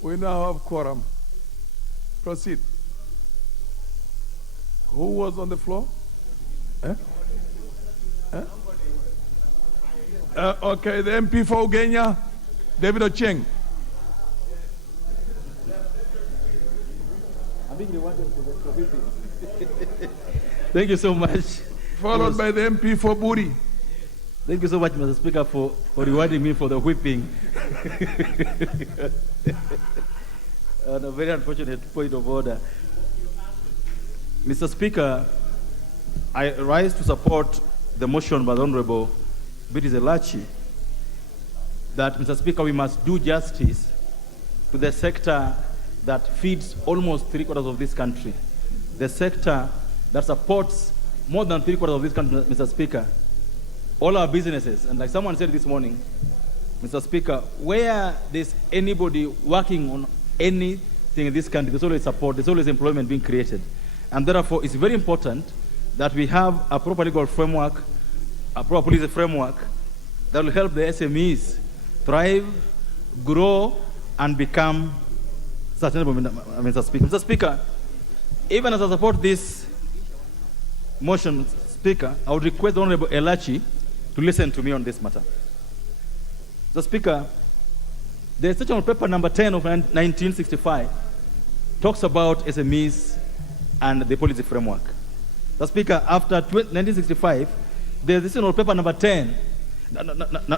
We now have quorum. Proceed. Who was on the floor? Okay, the MP for Ugenya, David Ocheng. Thank you so much. Followed by the MP for Buri. Thank you so much, Mr. Speaker, for rewarding me for the whipping. On a very unfortunate point of order. Mr. Speaker, I rise to support the motion by the Honorable Elachi that, Mr. Speaker, we must do justice to the sector that feeds almost 3/4 of this country, the sector that supports more than 3/4 of this country, Mr. Speaker, all our businesses. And like someone said this morning, Mr. Speaker, where there's anybody working on anything in this country, there's always support, there's always employment being created. And therefore, it's very important that we have a proper legal framework, a proper policy framework that will help the SMEs thrive, grow, and become sustainable, Mr. Speaker. Mr. Speaker, even as I support this motion, Speaker, I would request the Honorable Elachi to listen to me on this matter. Mr. Speaker, the section of paper number 10 of 1965 talks about SMEs and the policy framework. Mr. Speaker, after 1965, there's this section of paper number 10,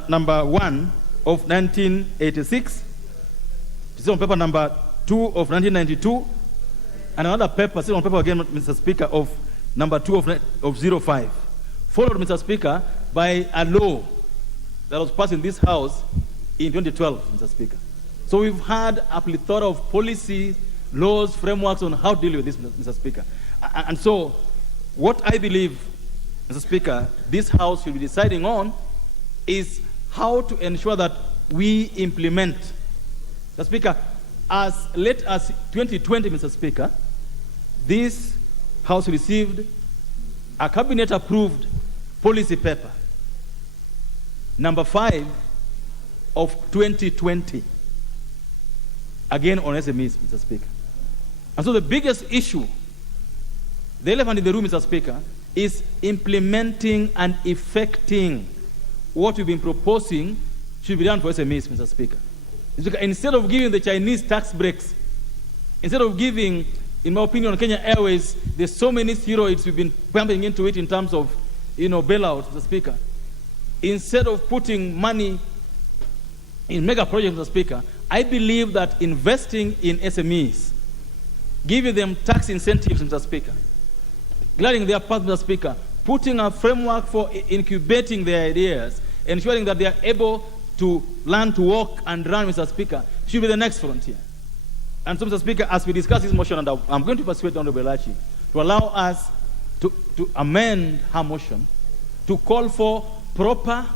number 1 of 1986, section of paper number 2 of 1992, and another paper, section of paper again, Mr. Speaker, of number 2 of 05, followed, Mr. Speaker, by a law that was passed in this House in 2012, Mr. Speaker. So we've had a plethora of policy, laws, frameworks on how to deal with this, Mr. Speaker. And so what I believe, Mr. Speaker, this House should be deciding on is how to ensure that we implement, Mr. Speaker, as late as 2020, Mr. Speaker, this House received a cabinet-approved policy paper, number 5 of 2020, again on SMEs, Mr. Speaker. And so the biggest issue, the elephant in the room, Mr. Speaker, is implementing and effecting what we've been proposing should be done for SMEs, Mr. Speaker. Instead of giving the Chinese tax breaks, instead of giving, in my opinion, Kenya Airways, there's so many steroids we've been pumping into it in terms of, bailout, Mr. Speaker. Instead of putting money in mega projects, Mr. Speaker, I believe that investing in SMEs, giving them tax incentives, Mr. Speaker, gliding their path, Mr. Speaker, putting a framework for incubating their ideas, ensuring that they are able to learn to walk and run, Mr. Speaker, should be the next frontier. And so, Mr. Speaker, as we discuss this motion, and I'm going to persuade Honorable Elachi to allow us to amend her motion to call for proper,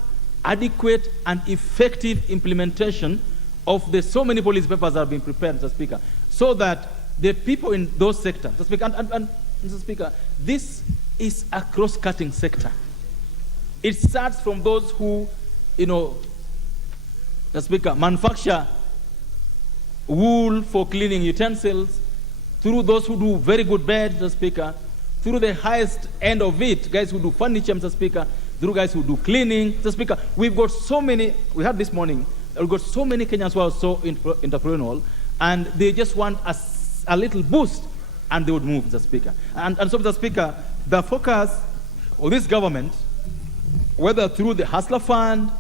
adequate, and effective implementation of the so many policy papers that have been prepared, Mr. Speaker, so that the people in those sectors, Mr. Speaker, and Mr. Speaker, this is a cross-cutting sector. It starts from those who, Mr. Speaker, manufacture wool for cleaning utensils, through those who do very good beds, Mr. Speaker, through the highest end of it, guys who do furniture, Mr. Speaker, through guys who do cleaning, Mr. Speaker. We've got so many, we had this morning, we've got so many Kenyans who are so entrepreneurial, and they just want a little boost, and they would move, Mr. Speaker. And so, Mr. Speaker, the focus of this government, whether through the Hustler Fund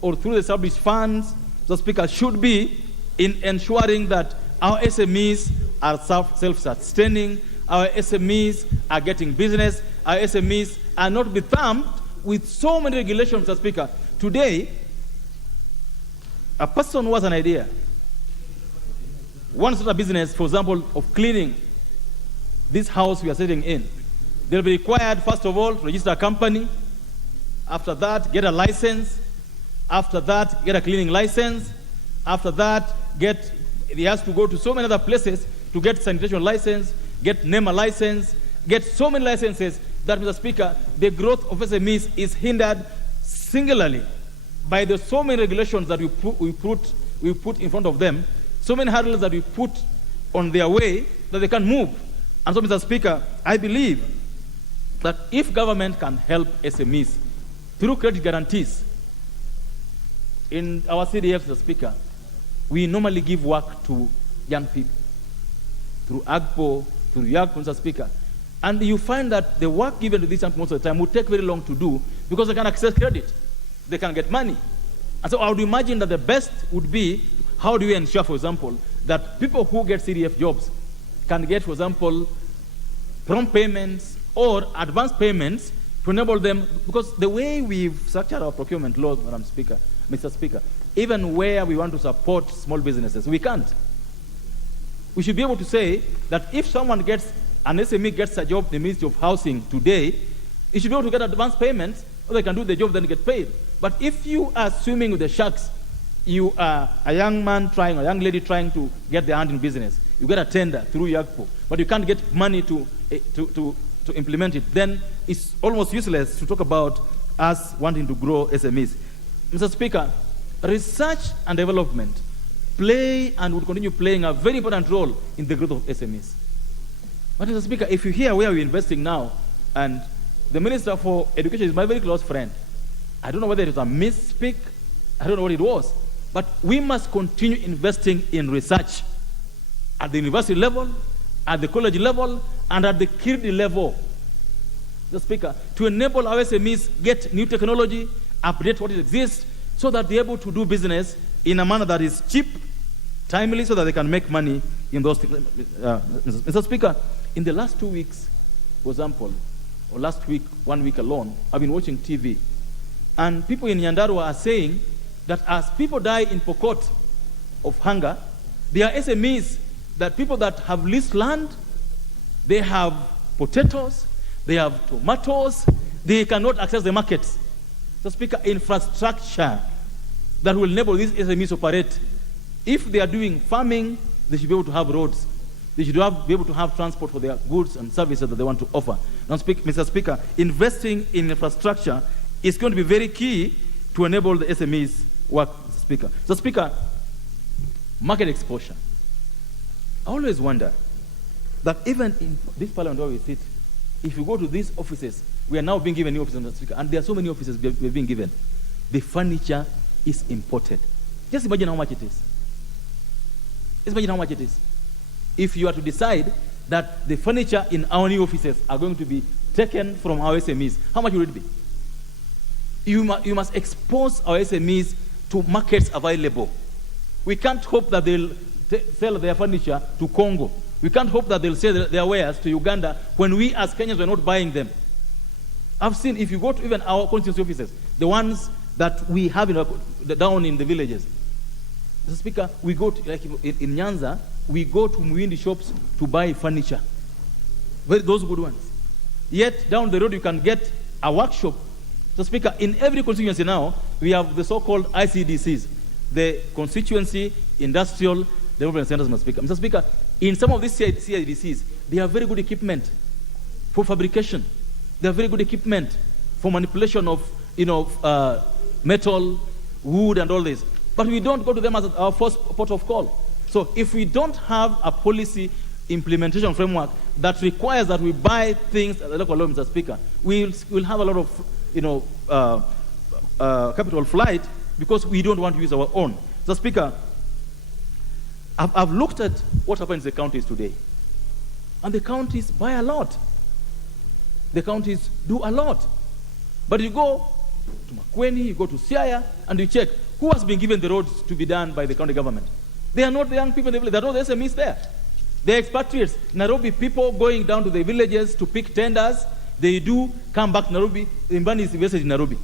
or through the established funds, Mr. Speaker, should be in ensuring that our SMEs are self-sustaining, our SMEs are getting business, our SMEs are not be thumped with so many regulations, Mr. Speaker. Today, a person who has an idea, wants to start a business, for example, of cleaning this house we are sitting in, they'll be required, first of all, to register a company. After that, get a license. After that, get a cleaning license. After that, he has to go to so many other places to get sanitation license, get NEMA license, get so many licenses that, Mr. Speaker, the growth of SMEs is hindered singularly by the so many regulations that we put in front of them, so many hurdles that we put on their way that they can't move. And so, Mr. Speaker, I believe that if government can help SMEs through credit guarantees, in our CDF, Mr. Speaker, we normally give work to young people through AGPO, through YAGPO, Mr. Speaker. And you find that the work given to these young people most of the time would take very long to do because they can access credit. They can get money. And so I would imagine that the best would be, how do we ensure, for example, that people who get CDF jobs can get, for example, prompt payments or advance payments to enable them, because the way we've structured our procurement laws, Mr. Speaker, even where we want to support small businesses, we can't. We should be able to say that if someone gets, an SME gets a job in the Ministry of Housing today, it should be able to get advance payments, or they can do the job, then get paid. But if you are swimming with the sharks, you are a young man trying, a young lady trying to get their hand in business, you get a tender through YAGPO, but you can't get money to implement it, then it's almost useless to talk about us wanting to grow SMEs. Mr. Speaker, research and development play and will continue playing a very important role in the growth of SMEs. But Mr. Speaker, if you hear where we're investing now, and the Minister for Education is my very close friend, I don't know whether it was a misspeak, I don't know what it was, but we must continue investing in research at the university level, at the college level, and at the KIRD level, Mr. Speaker, to enable our SMEs get new technology, update what exists, so that they're able to do business in a manner that is cheap, timely, so that they can make money in those things. Mr. Speaker, in the last 2 weeks, for example, or last week, 1 week alone, I've been watching TV, and people in Nyandarua are saying that as people die in Pokot of hunger, there are SMEs, that people that have leased land, they have potatoes, they have tomatoes, they cannot access the markets. So, Speaker, infrastructure that will enable these SMEs to operate. If they are doing farming, they should be able to have roads. They should be able to have transport for their goods and services that they want to offer. Now, Mr. Speaker, investing in infrastructure is going to be very key to enable the SMEs work, Mr. Speaker. So, Speaker, market exposure. I always wonder that even in this parliament where we sit, if you go to these offices, we are now being given new offices, Mr. Speaker, and there are so many offices we're being given. The furniture is imported. Just imagine how much it is. Just imagine how much it is. If you are to decide that the furniture in our new offices are going to be taken from our SMEs, how much will it be? You must expose our SMEs to markets available. We can't hope that they'll sell their furniture to Congo. We can't hope that they'll sell their wares to Uganda when we as Kenyans are not buying them. I've seen, if you go to even our constituency offices, the ones that we have down in the villages, Mr. Speaker, we go to, like in Nyanza, we go to Muindi shops to buy furniture. Those good ones. Yet down the road you can get a workshop. Mr. Speaker, in every constituency now, we have the so-called ICDCs, the Constituency Industrial Development Centers, Mr. Speaker. Mr. Speaker, in some of these CIDCs, they have very good equipment for fabrication. They have very good equipment for manipulation of, metal, wood, and all this. But we don't go to them as our first port of call. So if we don't have a policy implementation framework that requires that we buy things at the local level, Mr. Speaker, we'll have a lot of, capital flight because we don't want to use our own. Mr. Speaker, I've looked at what happens in the counties today. And the counties buy a lot. The counties do a lot. But you go to Makueni, you go to Siaya, and you check who has been given the roads to be done by the county government. They are not the young people in the village. They are not the SMEs there. They're expatriates. Nairobi people going down to the villages to pick tenders. They do come back to Nairobi. Mbani is invested in Nairobi.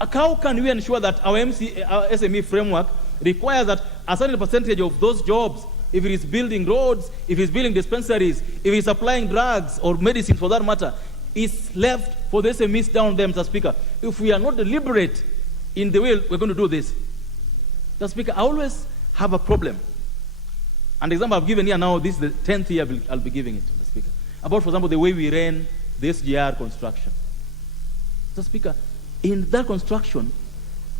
How can we ensure that our SME framework requires that a certain percentage of those jobs, if it is building roads, if it is building dispensaries, if it is supplying drugs or medicine for that matter, is left for the SMEs down there, Mr. Speaker? If we are not deliberate in the way we're going to do this, Mr. Speaker, I always have a problem. And the example I've given here now, this is the 10th year I'll be giving it, Mr. Speaker. About, for example, the way we ran the SGR construction. Mr. Speaker, in that construction,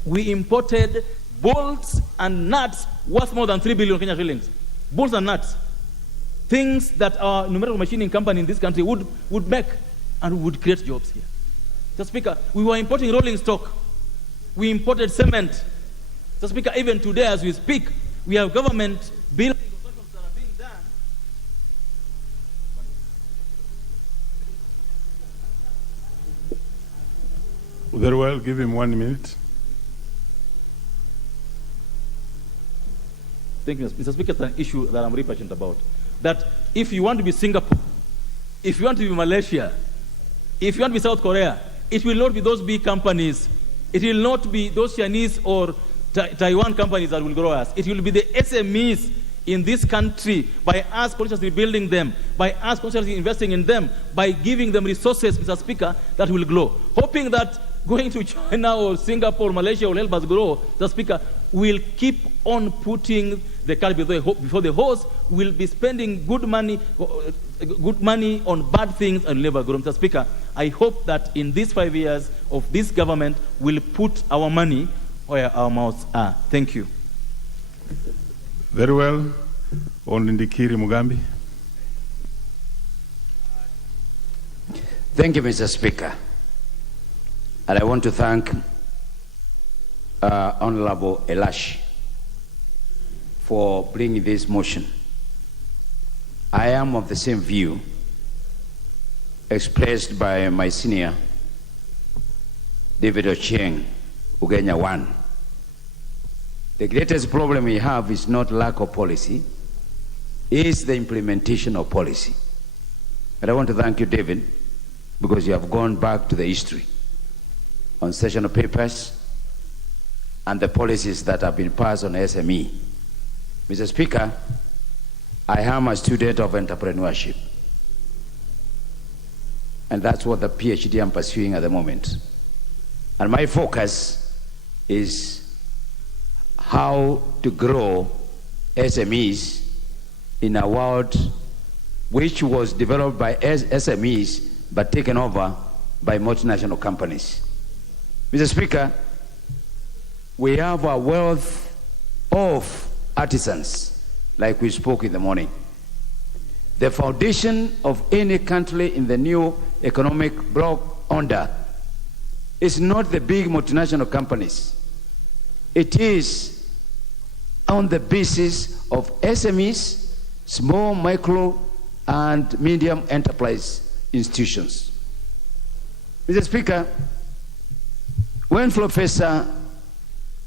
we imported bolts and nuts worth more than 3 billion Kenya shillings. Bolts and nuts. Things that our numerical machining company in this country would make. and we would create jobs here. Mr. Speaker, we were importing rolling stock. We imported cement. Mr. Speaker, even today as we speak, we have government building constructions that are being done. Very well, give him 1 minute. Thank you, Mr. Speaker. It's an issue that I'm very passionate about. That if you want to be Singapore, if you want to be Malaysia, if you want to be South Korea, it will not be those big companies. It will not be those Chinese or Taiwan companies that will grow us. It will be the SMEs in this country, by us consciously building them, by us consciously investing in them, by giving them resources, Mr. Speaker, that will grow. Hoping that going to China or Singapore or Malaysia will help us grow, Mr. Speaker, we'll keep on putting the cart before the horse. Will be spending good money on bad things and never grow. Mr. Speaker, I hope that in these 5 years of this government, we'll put our money where our mouths are. Thank you. Very well. On Ndikiri Mugambi. Thank you, Mr. Speaker. And I want to thank Honorable Elash for bringing this motion. I am of the same view expressed by my senior, David Ochieng, Ugenya 1. The greatest problem we have is not lack of policy, it's the implementation of policy. And I want to thank you, David, because you have gone back to the history on sessional papers and the policies that have been passed on SME. Mr. Speaker, I am a student of entrepreneurship. And that's what the PhD I'm pursuing at the moment. And my focus is how to grow SMEs in a world which was developed by SMEs but taken over by multinational companies. Mr. Speaker, we have a wealth of artisans, like we spoke in the morning. The foundation of any country in the new economic bloc under is not the big multinational companies. It is on the basis of SMEs, small, micro, and medium enterprise institutions. Mr. Speaker, when Professor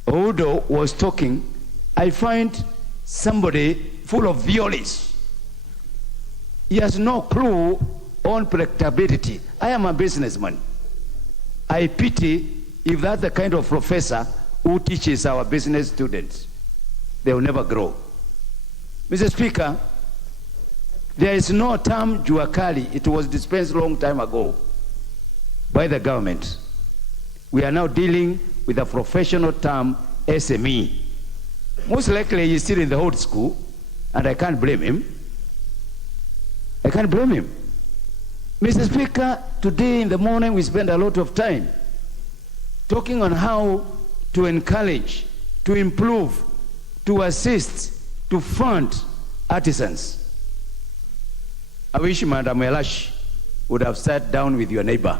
Odo was talking, I find somebody full of violence. He has no clue on predictability. I am a businessman. I pity if that's the kind of professor who teaches our business students. They will never grow. Mr. Speaker, there is no term Juakali. It was dispensed a long time ago by the government. We are now dealing with a professional term, SME. Most likely he's still in the old school, and I can't blame him. I can't blame him. Mr. Speaker, today in the morning we spent a lot of time talking on how to encourage, to improve, to assist, to fund artisans. I wish Madam Elash would have sat down with your neighbor.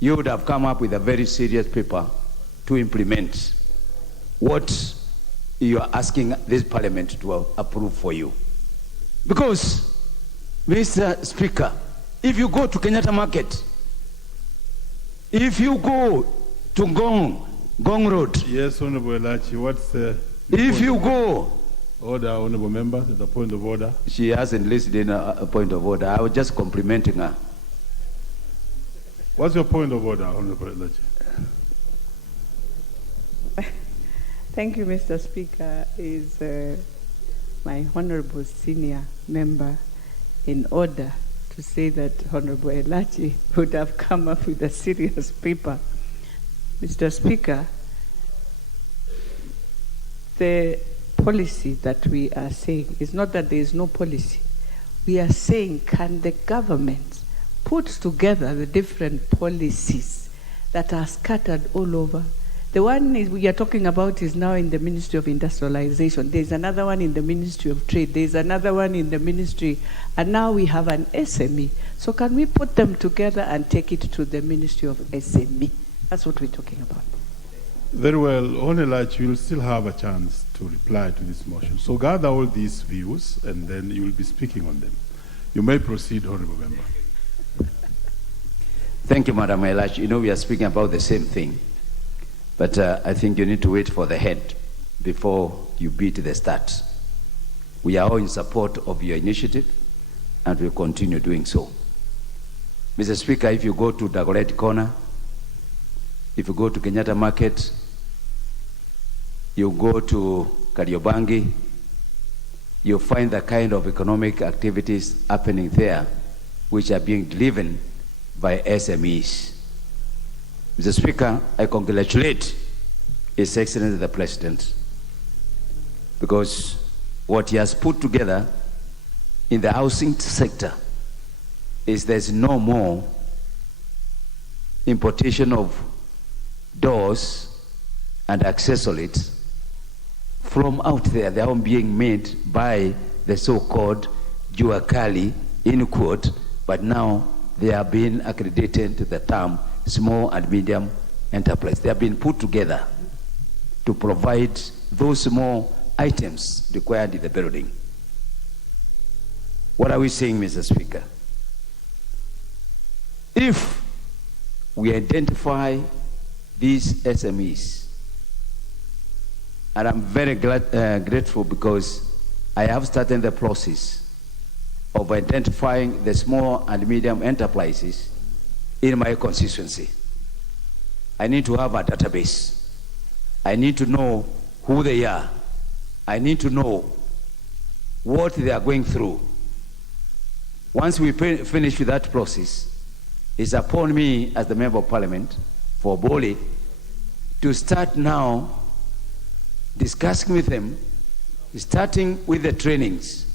You would have come up with a very serious paper to implement what you are asking this parliament to approve for you. Because, Mr. Speaker, if you go to Kenyatta Market, if you go to Gong Road. Yes, Honorable Elachi, what's the if you go. Order, Honorable Member, there's a point of order. She hasn't listed in a point of order. I was just complimenting her. What's your point of order, Honorable Elachi? Thank you, Mr. Speaker. Is my honorable senior member in order to say that Honorable Elachi would have come up with a serious paper. Mr. Speaker, the policy that we are saying is not that there is no policy. We are saying, can the government put together the different policies that are scattered all over The one we are talking about is now in the Ministry of Industrialization. There's another one in the Ministry of Trade. There's another one in the Ministry, and now we have an SME. So can we put them together and take it to the Ministry of SME? That's what we're talking about. Very well. Onelach, you will still have a chance to reply to this motion. So gather all these views, and then you will be speaking on them. You may proceed, Honorable Member. Thank you, Madam Elach. You know, we are speaking about the same thing. But I think you need to wait for the head before you beat the start. We are all in support of your initiative, and we'll continue doing so. Mr. Speaker, if you go to Dagoretti Corner, if you go to Kenyatta Market, you go to Kariobangi, you'll find the kind of economic activities happening there which are being driven by SMEs. Mr. Speaker, I congratulate His Excellency the President, because what he has put together in the housing sector is there's no more importation of doors and accessories from out there. They are being made by the so-called jua kali, in quote, but now they are being accredited to the term small and medium enterprise. They have been put together to provide those small items required in the building. What are we saying, Mr. Speaker? If we identify these SMEs, and I'm very grateful because I have started the process of identifying the small and medium enterprises in my constituency. I need to have a database. I need to know who they are. I need to know what they are going through. Once we finish with that process, it's upon me as the Member of Parliament for Bole to start now discussing with them, starting with the trainings,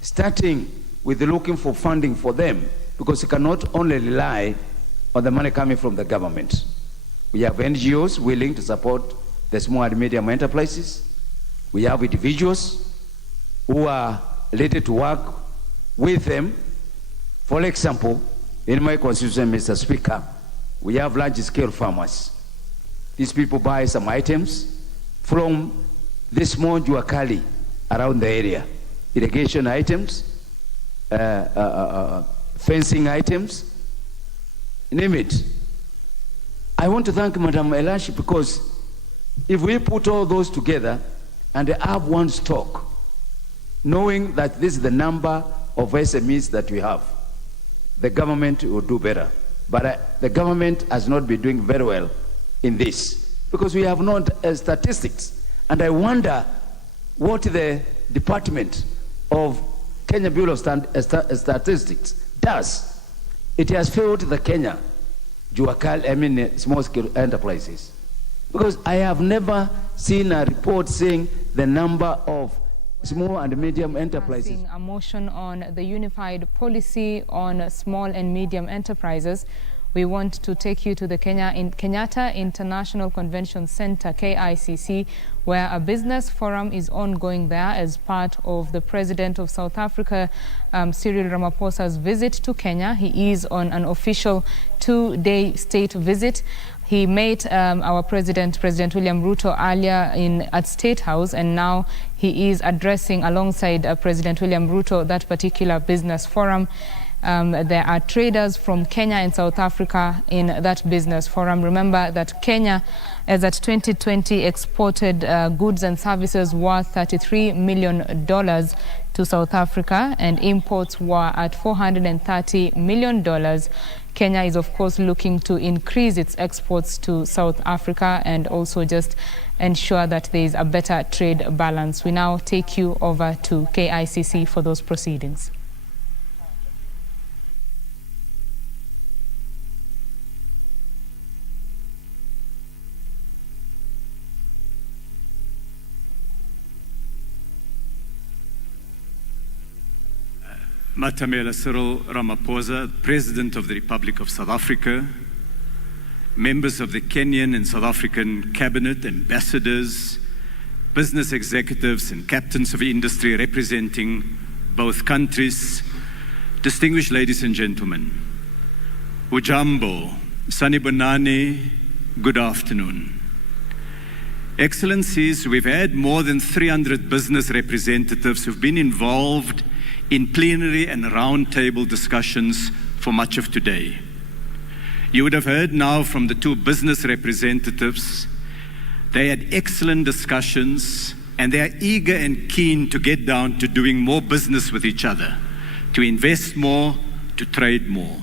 starting with looking for funding for them, because you cannot only rely on the money coming from the government. We have NGOs willing to support the small and medium enterprises. We have individuals who are ready to work with them. For example, in my constituency, Mr. Speaker, we have large-scale farmers. These people buy some items from the small juakali around the area. Irrigation items, fencing items, name it. I want to thank Madam Elashi, because if we put all those together and have one stock, knowing that this is the number of SMEs that we have, the government will do better. But the government has not been doing very well in this, because we have not statistics. And I wonder what the Department of Kenya Bureau of Statistics does. It has failed the Kenya small scale enterprises, because I have never seen a report saying the number of small and medium enterprises. A motion on the unified policy on small and medium enterprises. We want to take you to the Kenyatta International Convention Center, KICC, where a business forum is ongoing there as part of the President of South Africa, Cyril Ramaphosa's visit to Kenya. He is on an official 2-day state visit. He met our President William Ruto, earlier at State House, and now he is addressing, alongside President William Ruto, that particular business forum. There are traders from Kenya and South Africa in that business forum. Remember that Kenya, as at 2020, exported goods and services worth $33 million to South Africa, and imports were at $430 million. Kenya is, of course, looking to increase its exports to South Africa and also just ensure that there is a better trade balance. We now take you over to KICC for those proceedings. Matamela Cyril Ramaphosa, President of the Republic of South Africa, members of the Kenyan and South African cabinet, ambassadors, business executives and captains of industry representing both countries, distinguished ladies and gentlemen, Ujambo, Sanibonani, good afternoon. Excellencies, we've had more than 300 business representatives who've been involved in plenary and roundtable discussions for much of today. You would have heard now from the two business representatives. They had excellent discussions and they are eager and keen to get down to doing more business with each other, to invest more, to trade more.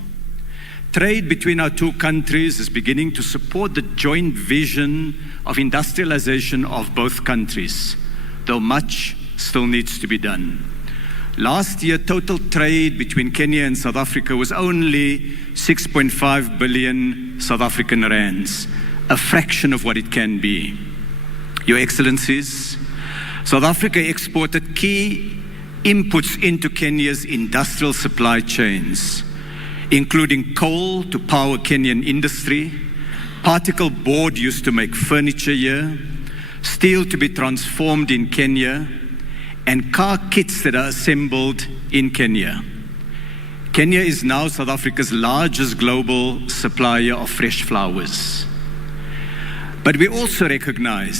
Trade between our two countries is beginning to support the joint vision of industrialization of both countries, though much still needs to be done. Last year, total trade between Kenya and South Africa was only 6.5 billion South African rands, a fraction of what it can be. Your Excellencies, South Africa exported key inputs into Kenya's industrial supply chains, including coal to power Kenyan industry, particle board used to make furniture here, steel to be transformed in Kenya, and car kits that are assembled in Kenya. Kenya is now South Africa's largest global supplier of fresh flowers. But we also recognize